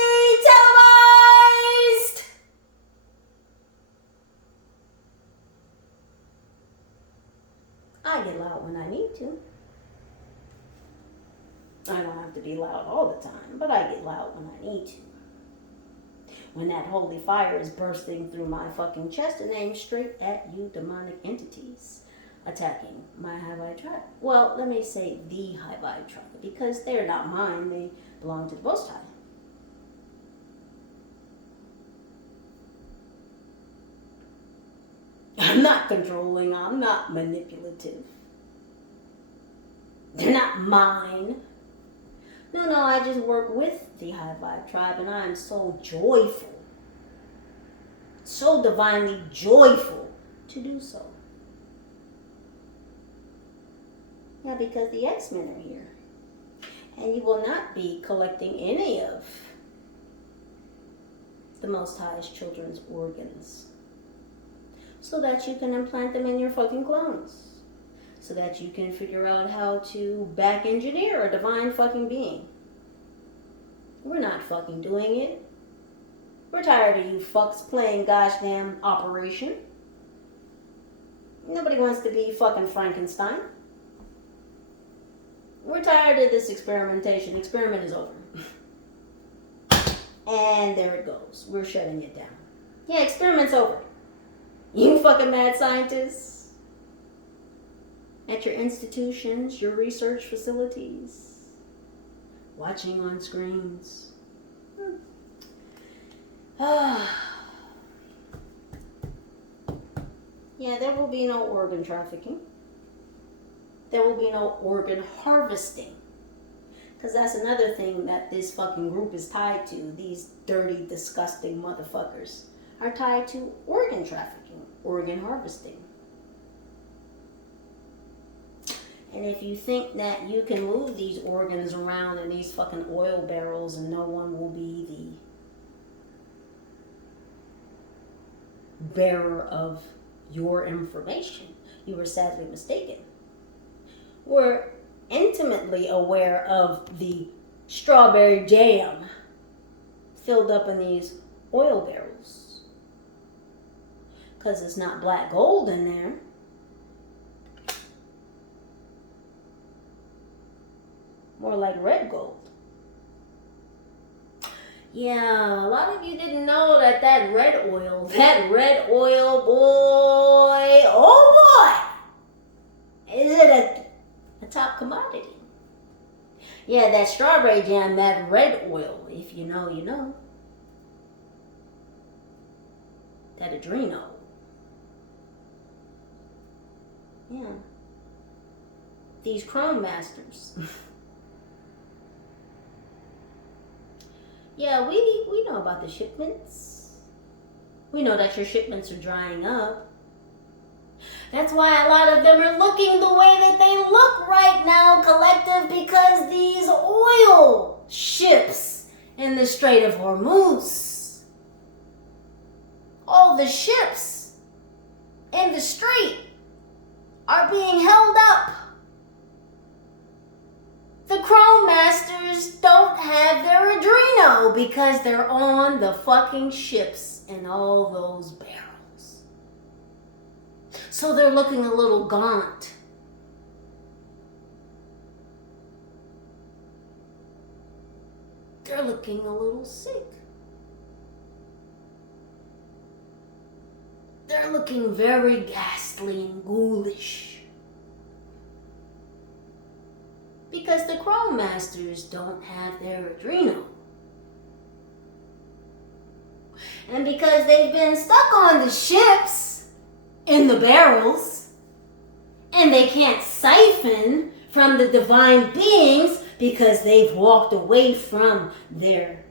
televised. I get loud when I need to. I don't have to be loud all the time, but I get loud when I need to. When that holy fire is bursting through my fucking chest and aimed straight at you demonic entities attacking my High Vibe Tribe. Well, let me say the High Vibe Tribe, because they're not mine, they belong to the Most High. I'm not controlling, I'm not manipulative. They're not mine. No, I just work with the High Vibe Tribe and I am so joyful, so divinely joyful to do so. Yeah, because the X-Men are here. And you will not be collecting any of the Most High's children's organs so that you can implant them in your fucking clones. So that you can figure out how to back engineer a divine fucking being. We're not fucking doing it. We're tired of you fucks playing gosh damn Operation. Nobody wants to be fucking Frankenstein. We're tired of this experimentation. Experiment is over. And there it goes. We're shutting it down. Yeah, experiment's over. You fucking mad scientists at your institutions, your research facilities, watching on screens. Yeah, there will be no organ trafficking. There will be no organ harvesting. Because that's another thing that this fucking group is tied to. These dirty, disgusting motherfuckers are tied to organ trafficking, organ harvesting. And if you think that you can move these organs around in these fucking oil barrels and no one will be the bearer of your information, you were sadly mistaken. We're intimately aware of the strawberry jam filled up in these oil barrels. Because it's not black gold in there. More like red gold. Yeah, a lot of you didn't know that red oil, boy, oh boy, is it a top commodity. Yeah, that strawberry jam, that red oil, if you know, you know. That adreno. Yeah. These chrome masters. Yeah, we know about the shipments. We know that your shipments are drying up. That's why a lot of them are looking the way that they look right now, collective, because these oil ships in the Strait of Hormuz, all the ships in the strait are being held up. The Chrome Masters don't have their adreno because they're on the fucking ships in all those barrels. So they're looking a little gaunt. They're looking a little sick. They're looking very ghastly and ghoulish. Because the Chrome Masters don't have their adreno. And because they've been stuck on the ships in the barrels, and they can't siphon from the divine beings because they've walked away from their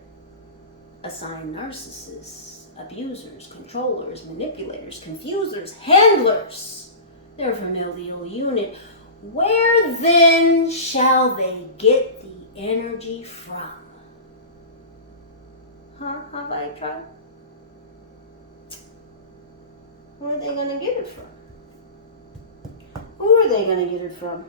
assigned narcissists, abusers, controllers, manipulators, confusers, handlers, their familial unit. Where then shall they get the energy from? Huh, Hyghvybetrybe? Where are they going to get it from? Who are they going to get it from?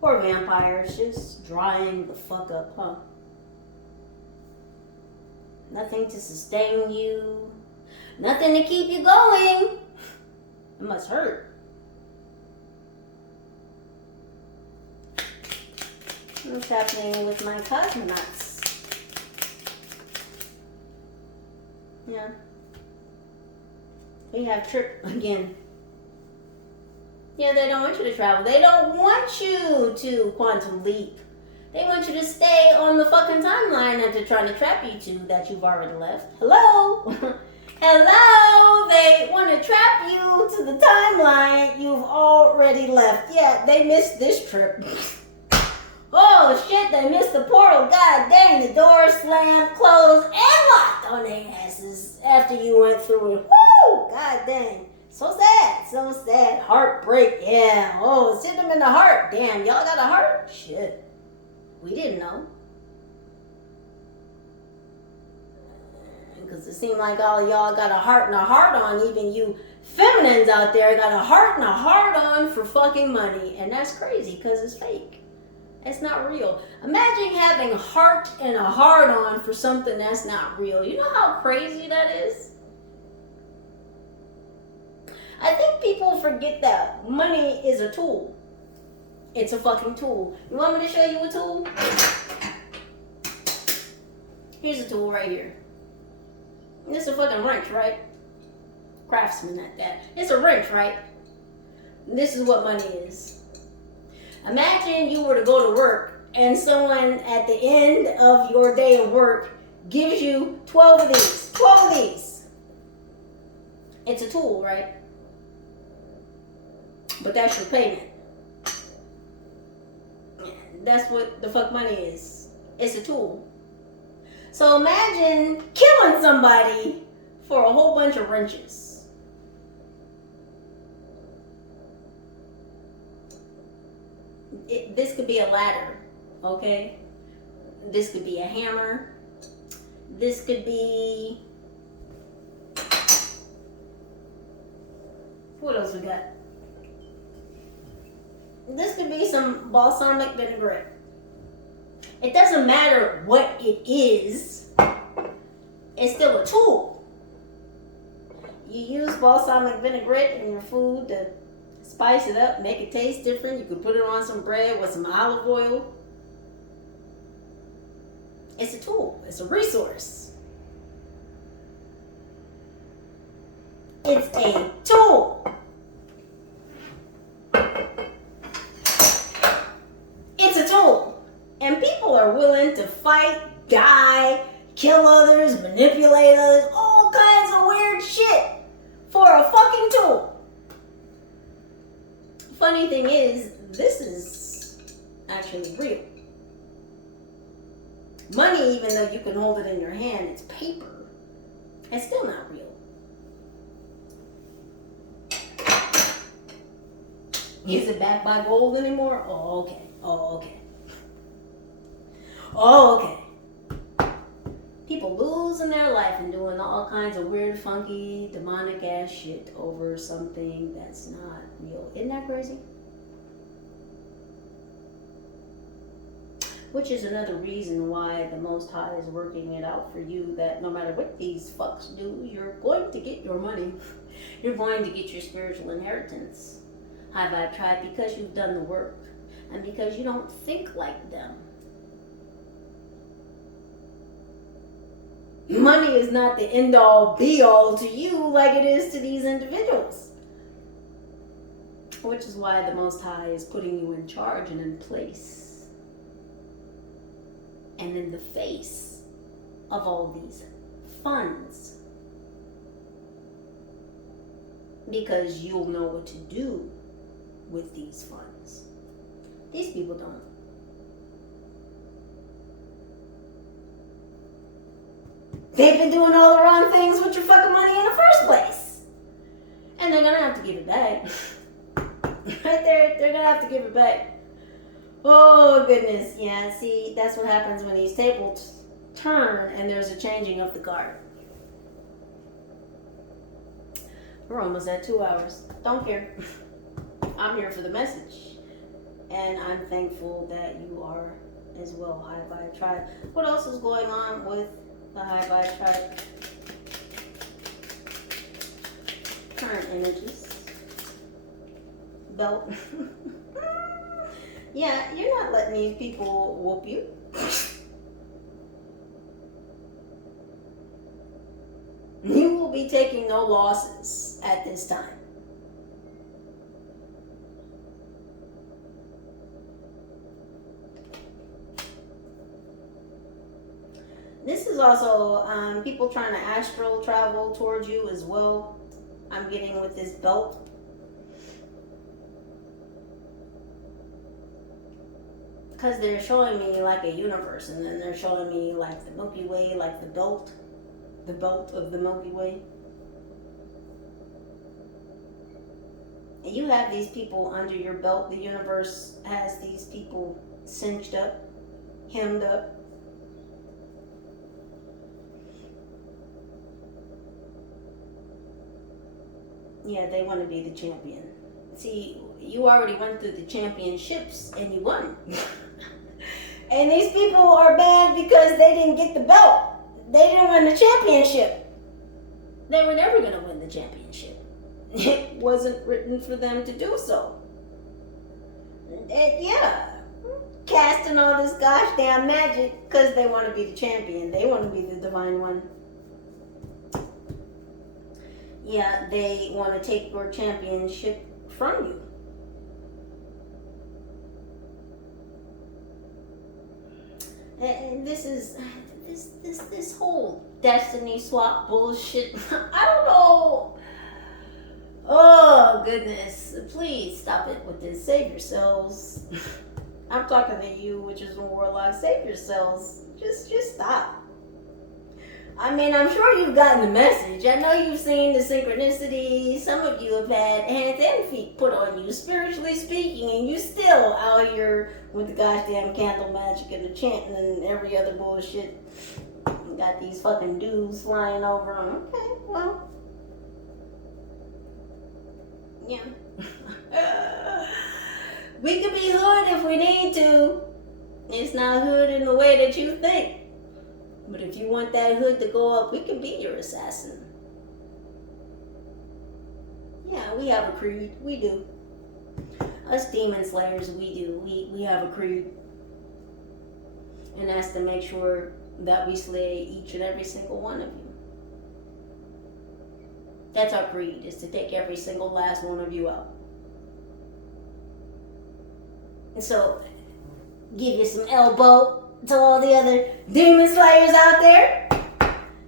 Poor vampires, just drying the fuck up, huh? Nothing to sustain you. Nothing to keep you going. It must hurt. What's happening with my cosmonauts? Yeah. We have trip again. Yeah, they don't want you to travel. They don't want you to quantum leap. They want you to stay on the fucking timeline that they're trying to trap you to that you've already left. Hello? Hello? They want to trap you to the timeline you've already left. Yeah, they missed this trip. Oh shit, they missed the portal. God dang, the door slammed, closed, and locked on their asses after you went through it. Woo! God dang. So sad, so sad. Heartbreak, yeah. Oh, it's hit them in the heart. Damn, y'all got a heart? Shit. We didn't know. Because it seemed like all of y'all got a heart and a heart on. Even you feminines out there got a heart and a heart on for fucking money. And that's crazy because it's fake. It's not real. Imagine having a heart and a heart on for something that's not real. You know how crazy that is? I think people forget that money is a tool. It's a fucking tool. You want me to show you a tool? Here's a tool right here. It's a fucking wrench, right? Craftsman at that. It's a wrench, right? This is what money is. Imagine you were to go to work and someone at the end of your day of work gives you 12 of these. 12 of these. It's a tool, right? But that's your payment. That's what the fuck money is. It's a tool. So imagine killing somebody for a whole bunch of wrenches. This could be a ladder, okay? This could be a hammer. This could be... What else we got? This could be some balsamic vinaigrette. It doesn't matter what it is. It's still a tool. You use balsamic vinaigrette in your food to spice it up, make it taste different. You could put it on some bread with some olive oil. It's a tool. It's a resource. It's a tool. It's a tool. And people are willing to fight, die, kill others, manipulate others, all kinds of weird shit for a fucking tool. Funny thing is, this is actually real. Money, even though you can hold it in your hand, it's paper. It's still not real. Is it backed by gold anymore? Oh, okay. Oh, okay. Oh, okay. People losing their life and doing all kinds of weird, funky, demonic ass shit over something that's not real. Isn't that crazy? Which is another reason why the Most High is working it out for you, that no matter what these fucks do, you're going to get your money. You're going to get your spiritual inheritance. High Vibe Tribe, because you've done the work and because you don't think like them. Money is not the end all be all to you like it is to these individuals. Which is why the Most High is putting you in charge and in place and in the face of all these funds. Because you'll know what to do with these funds. These people don't. They've been doing all the wrong things with your fucking money in the first place. And they're gonna have to give it back. Right there, they're gonna have to give it back. Oh goodness, yeah, see, that's what happens when these tables turn and there's a changing of the guard. We're almost at 2 hours. Don't care. I'm here for the message. And I'm thankful that you are as well, High Vibe Tribe. What else is going on with the High Vibe Tribe? Current images. Belt. Yeah, you're not letting these people whoop you. You will be taking no losses at this time. This is also people trying to astral travel towards you as well. I'm getting with this belt. Because they're showing me like a universe, and then they're showing me like the Milky Way, like the belt of the Milky Way. And you have these people under your belt. The universe has these people cinched up, hemmed up. Yeah, they want to be the champion. See, you already went through the championships and you won. And these people are bad because they didn't get the belt. They didn't win the championship. They were never going to win the championship. It wasn't written for them to do so. And yeah, casting all this gosh damn magic because they want to be the champion. They want to be the divine one. Yeah, they want to take your championship from you. And this is this whole destiny swap bullshit. I don't know. Oh goodness! Please stop it with this. Save yourselves. I'm talking to you, which is a warlock. Save yourselves. Just stop. I mean, I'm sure you've gotten the message. I know you've seen the synchronicity. Some of you have had hands and feet put on you, spiritually speaking, and you still out here with the goddamn candle magic and the chanting and every other bullshit. You got these fucking dudes flying over them. Okay, well, yeah. We could be hood if we need to. It's not hood in the way that you think. But if you want that hood to go up, we can be your assassin. Yeah, we have a creed. We do. Us demon slayers, we do. We have a creed. And that's to make sure that we slay each and every single one of you. That's our creed, is to take every single last one of you out. And so, give you some elbow to all the other demon slayers out there.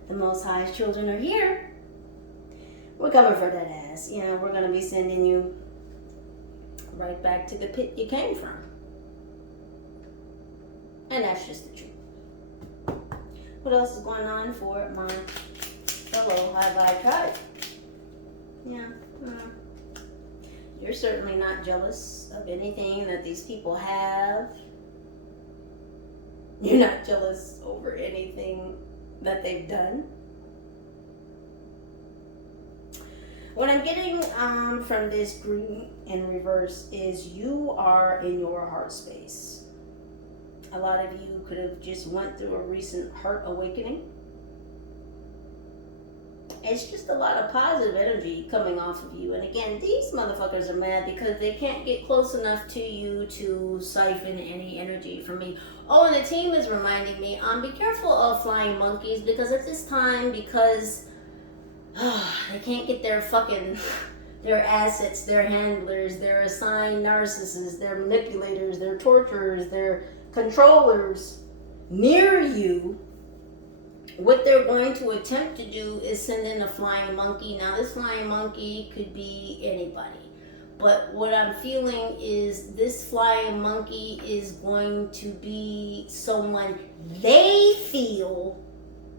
The Most High's children are here. We're coming for that ass. You know, we're going to be sending you right back to the pit you came from. And that's just the truth. What else is going on for my fellow High Vibe tribe? Yeah. You're certainly not jealous of anything that these people have. You're not jealous over anything that they've done. What I'm getting from this green in reverse is you are in your heart space. A lot of you could have just went through a recent heart awakening. It's just a lot of positive energy coming off of you. And again, these motherfuckers are mad because they can't get close enough to you to siphon any energy from me. Oh, and the team is reminding me, be careful of flying monkeys because at this time, because they can't get their assets, their handlers, their assigned narcissists, their manipulators, their torturers, their controllers near you. What they're going to attempt to do is send in a flying monkey. Now, this flying monkey could be anybody. But what I'm feeling is this flying monkey is going to be someone they feel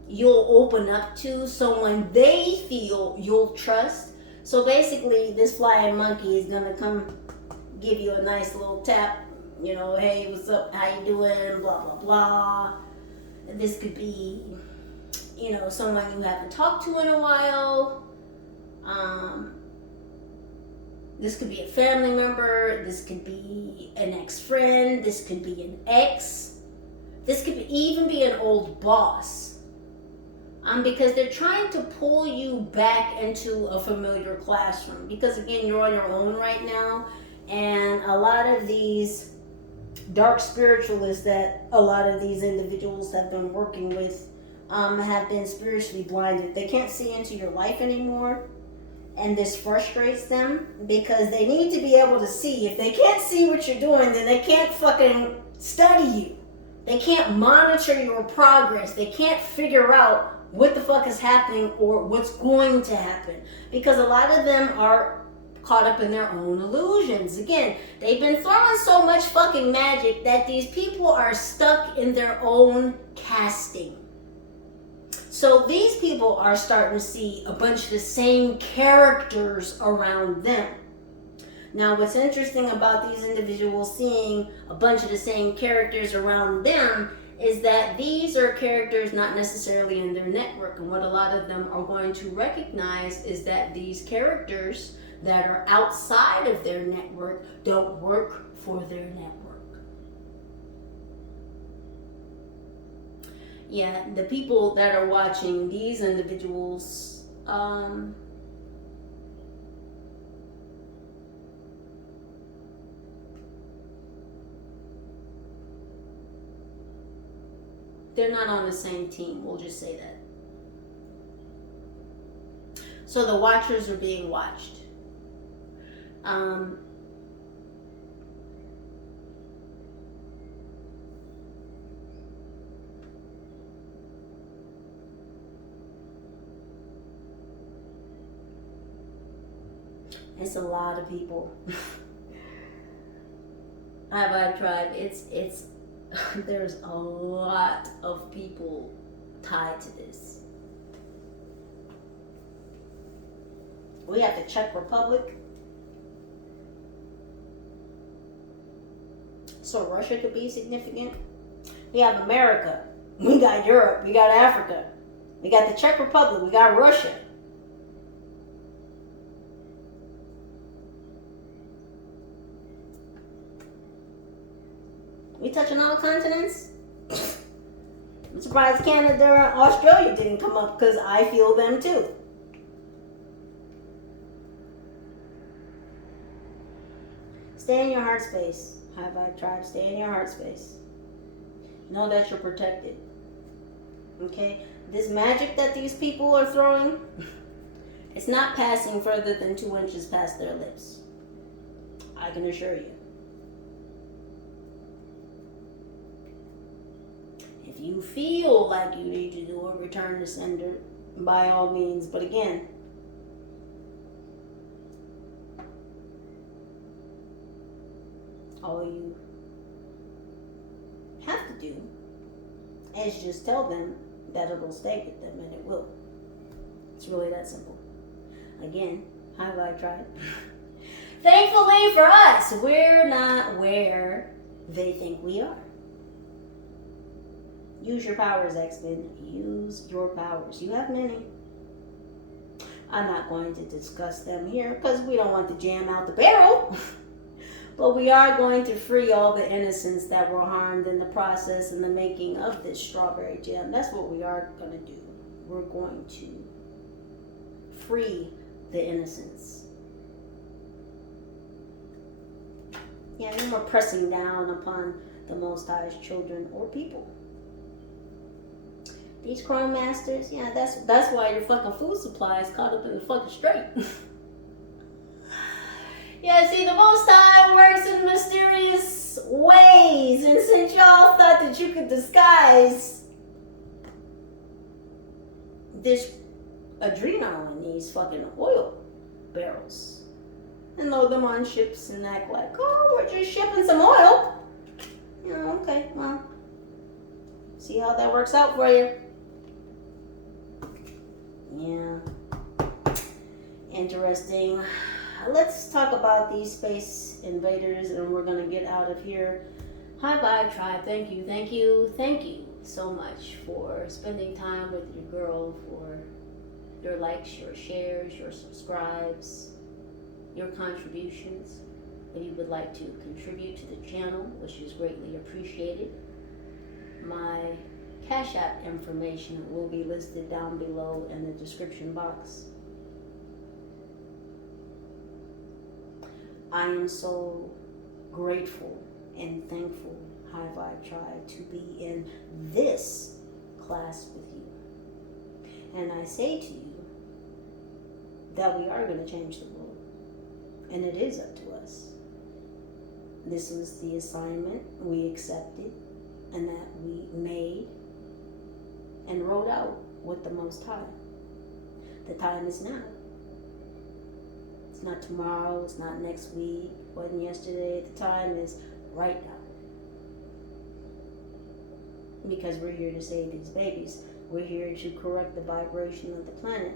you'll open up to, someone they feel you'll trust. So basically, this flying monkey is going to come give you a nice little tap. You know, hey, what's up? How you doing? Blah, blah, blah. This could be, you know, someone you haven't talked to in a while. This could be a family member. This could be an ex-friend. This could be an ex. This could even be an old boss. Because they're trying to pull you back into a familiar classroom. Because again, you're on your own right now. And a lot of these dark spiritualists that a lot of these individuals have been working with have been spiritually blinded. They can't see into your life anymore. And this frustrates them because they need to be able to see. If they can't see what you're doing, then they can't fucking study you. They can't monitor your progress. They can't figure out what the fuck is happening or what's going to happen. Because a lot of them are caught up in their own illusions. Again, they've been throwing so much fucking magic that these people are stuck in their own casting. So these people are starting to see a bunch of the same characters around them. Now, what's interesting about these individuals seeing a bunch of the same characters around them is that these are characters not necessarily in their network. And what a lot of them are going to recognize is that these characters that are outside of their network don't work for their network. Yeah, the people that are watching these individuals, they're not on the same team, we'll just say that. So the watchers are being watched. It's a lot of people. Hyghvybetrybe, it's there's a lot of people tied to this. We have the Czech Republic. So Russia could be significant. We have America. We got Europe. We got Africa. We got the Czech Republic. We got Russia. We touching all continents? I'm surprised Canada and Australia didn't come up because I feel them too. Stay in your heart space. High vibe tribe, stay in your heart space. Know that you're protected. Okay? This magic that these people are throwing, it's not passing further than 2 inches past their lips. I can assure you. If you feel like you need to do a return to sender, by all means. But again, all you have to do is just tell them that it'll stay with them, and it will. It's really that simple. Again, high vibe tribe. Thankfully for us, we're not where they think we are. Use your powers, X-Men. Use your powers. You have many. I'm not going to discuss them here because we don't want to jam out the barrel. But we are going to free all the innocents that were harmed in the process and the making of this strawberry jam. That's what we are going to do. We're going to free the innocents. Yeah, no more pressing down upon the Most High's children or people. These Chrome Masters, yeah, that's why your fucking food supply is caught up in the fucking strait. Yeah, see, the Most High works in mysterious ways, and since y'all thought that you could disguise this adrenal in these fucking oil barrels and load them on ships and act like, oh, we're just shipping some oil. You know, okay, well, see how that works out for you. Yeah. Interesting. Let's talk about these space invaders, and we're going to get out of here. High vibe tribe, thank you so much for spending time with your girl, for your likes, your shares, your subscribes, your contributions. If you would like to contribute to the channel, which is greatly appreciated, my CASHAPP information will be listed down below in the description box. I am so grateful and thankful, High Vibe Tribe, to be in this class with you. And I say to you that we are going to change the world. And it is up to us. This was the assignment we accepted and that we made and wrote out with the Most High. The time is now. It's not tomorrow, it's not next week, it wasn't yesterday. The time is right now. Because we're here to save these babies. We're here to correct the vibration of the planet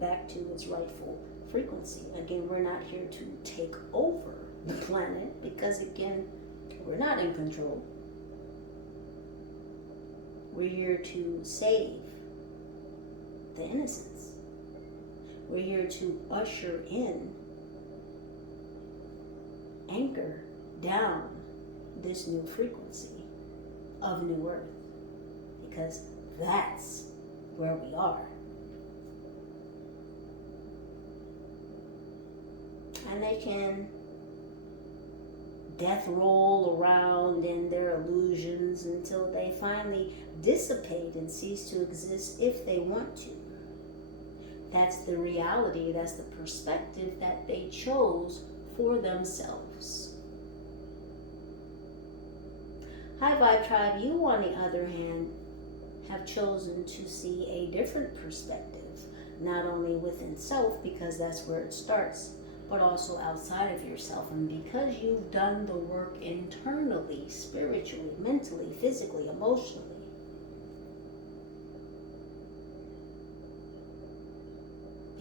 back to its rightful frequency. Again, we're not here to take over the planet because, again, we're not in control. We're here to save the innocents. We're here to usher in, anchor down this new frequency of New Earth, because that's where we are. And they can death roll around in their illusions until they finally dissipate and cease to exist if they want to. That's the reality, that's the perspective that they chose for themselves. High Vibe Tribe, you on the other hand have chosen to see a different perspective, not only within self, because that's where it starts, but also outside of yourself. And because you've done the work internally, spiritually, mentally, physically, emotionally,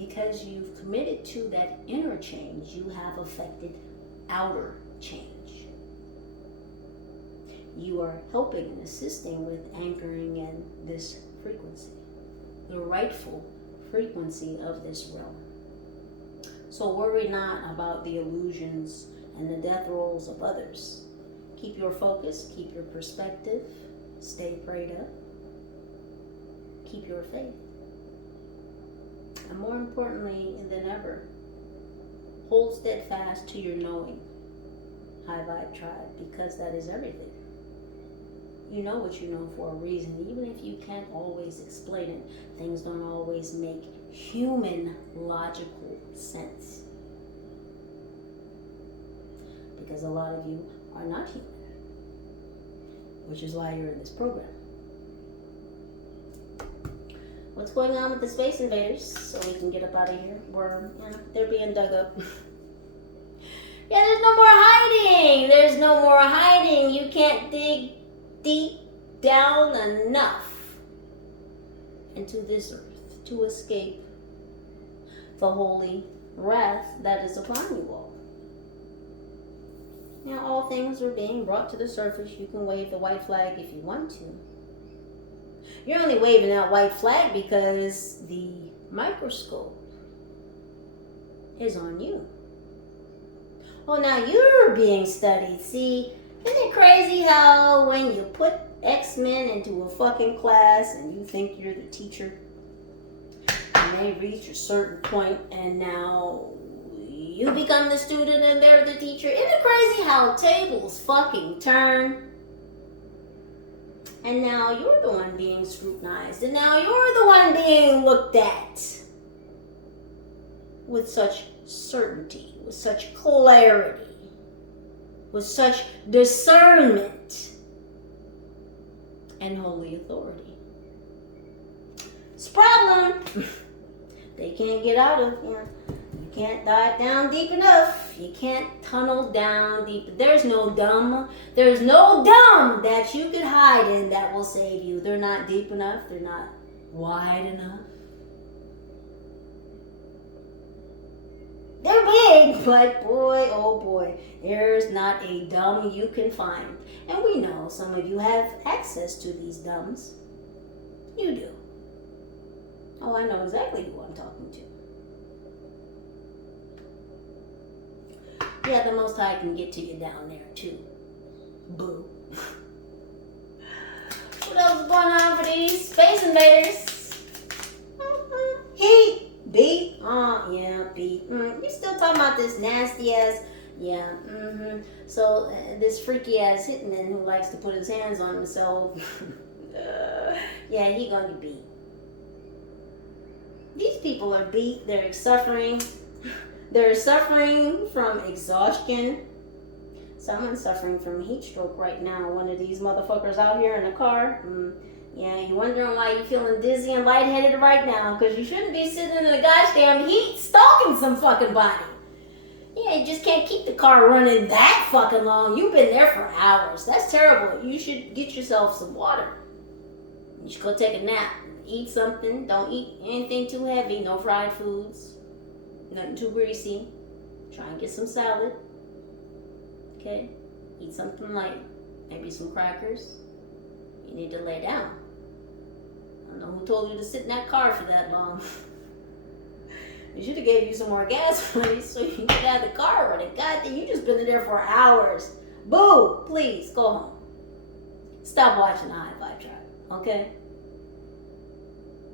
because you've committed to that inner change, you have affected outer change. You are helping and assisting with anchoring in this frequency, the rightful frequency of this realm. So worry not about the illusions and the death rolls of others. Keep your focus, keep your perspective, stay prayed up, keep your faith. And more importantly than ever, hold steadfast to your knowing, High Vibe Tribe, because that is everything. You know what you know for a reason. Even if you can't always explain it, things don't always make human logical sense. Because a lot of you are not human, which is why you're in this program. What's going on with the Space Invaders? So we can get up out of here. They're being dug up. Yeah, there's no more hiding. There's no more hiding. You can't dig deep down enough into this earth to escape the holy wrath that is upon you all. Now all things are being brought to the surface. You can wave the white flag if you want to. You're only waving that white flag because the microscope is on you. Oh, now you're being studied. See, isn't it crazy how when you put X-Men into a fucking class and you think you're the teacher, and they reach a certain point and now you become the student and they're the teacher? Isn't it crazy how tables fucking turn? And now you're the one being scrutinized, and now you're the one being looked at with such certainty, with such clarity, with such discernment and holy authority. It's a problem. They can't get out of, you can't dive down deep enough. You can't tunnel down deep. There's no dumb that you could hide in that will save you. They're not deep enough. They're not wide enough. They're big, but boy, oh boy, there's not a dumb you can find. And we know some of you have access to these dumbs. You do. Oh, I know exactly who I'm talking to. Yeah, the Most High can get to you down there too. Boo. What else is going on for these Space Invaders? Heat. Beat? Yeah, beat. You still talking about this nasty ass? Yeah, So, this freaky ass hitman who likes to put his hands on himself. Yeah, he gonna get beat. These people are beat. They're suffering. They're suffering from exhaustion. Someone's suffering from heat stroke right now. One of these motherfuckers out here in the car. Yeah, you're wondering why you're feeling dizzy and lightheaded right now, because you shouldn't be sitting in the goddamn heat stalking some fucking body. Yeah, you just can't keep the car running that fucking long. You've been there for hours. That's terrible. You should get yourself some water. You should go take a nap. Eat something. Don't eat anything too heavy. No fried foods. Nothing too greasy. Try and get some salad. Okay? Eat something light. Maybe some crackers. You need to lay down. I don't know who told you to sit in that car for that long. They should have gave you some more gas money so you could have the car running. God damn, you just been in there for hours. Boo! Please, go home. Stop watching the High Vibe Tribe, okay?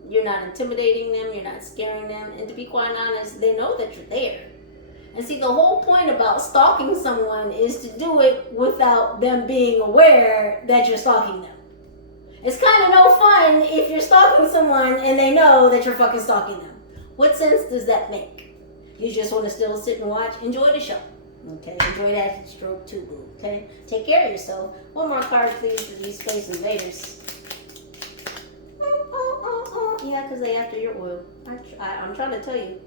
You're not intimidating them. You're not scaring them. And to be quite honest, they know that you're there. And see, the whole point about stalking someone is to do it without them being aware that you're stalking them. It's kind of no fun if you're stalking someone and they know that you're fucking stalking them. What sense does that make? You just want to still sit and watch? Enjoy the show. Okay? Enjoy that heat stroke too, boo. Okay? Take care of yourself. One more card, please, for these Space Invaders. Yeah, because they after your oil. I'm trying to tell you.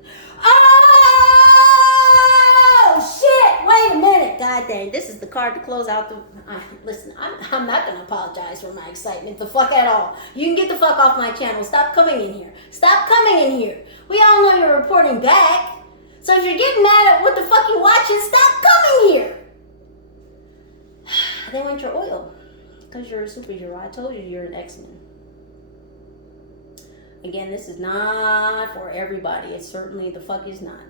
Oh, shit! Wait a minute, guys. God dang, this is the card to close out the... listen, I'm not going to apologize for my excitement the fuck at all. You can get the fuck off my channel. Stop coming in here. Stop coming in here. We all know you're reporting back. So if you're getting mad at what the fuck you're watching, stop coming here. They want your oil. Because you're a superhero. I told you you're an X-Men. Again, this is not for everybody. It certainly the fuck is not.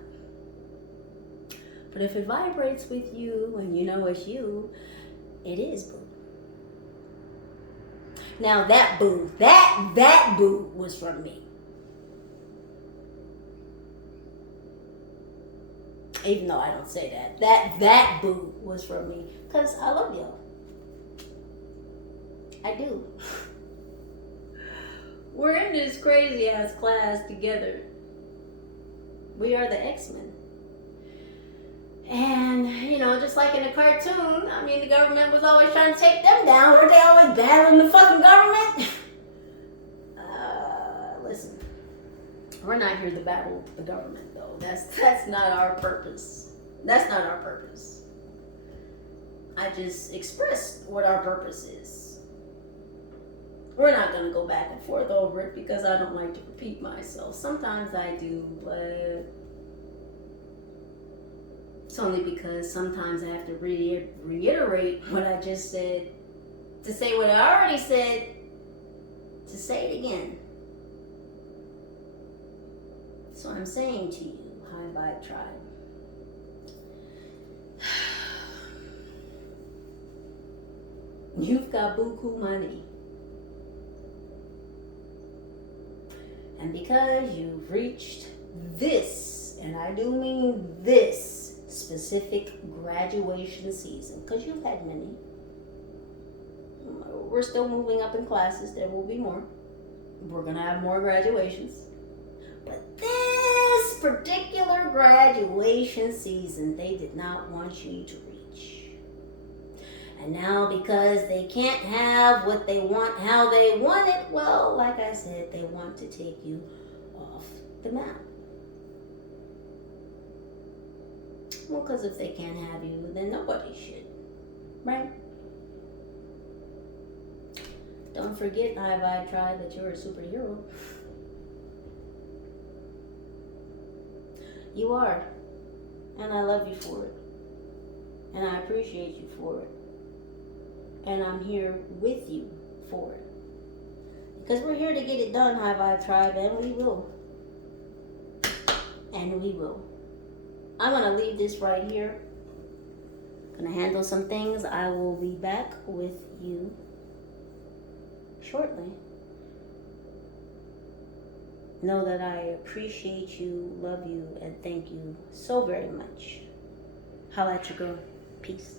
But if it vibrates with you and you know it's you, it is boo. Now that boo, that boo was from me. Even though I don't say that. That boo was from me. Because I love y'all. I do. We're in this crazy ass class together. We are the X-Men. And, you know, just like in a cartoon, I mean, the government was always trying to take them down. Weren't they always battling the fucking government? Listen, we're not here to battle the government, though. That's not our purpose. That's not our purpose. I just expressed what our purpose is. We're not going to go back and forth over it because I don't like to repeat myself. Sometimes I do, but it's only because sometimes I have to reiterate what I just said, to say what I already said, to say it again. So I'm saying to you, Hyghvybetrybe, you've got buku money. And because you've reached this, and I do mean this specific graduation season, because you've had many. We're still moving up in classes. There will be more. We're going to have more graduations. But this particular graduation season, they did not want you to reach. And now because they can't have what they want, how they want it, well, like I said, they want to take you off the map. Well, because if they can't have you, then nobody should, right? Don't forget, Hyghvybetrybe, that you're a superhero. You are. And I love you for it. And I appreciate you for it. And I'm here with you for it. Because we're here to get it done, Hyghvybetrybe, and we will. And we will. I'm going to leave this right here. Going to handle some things. I will be back with you shortly. Know that I appreciate you, love you, and thank you so very much. Holla at your girl. Peace.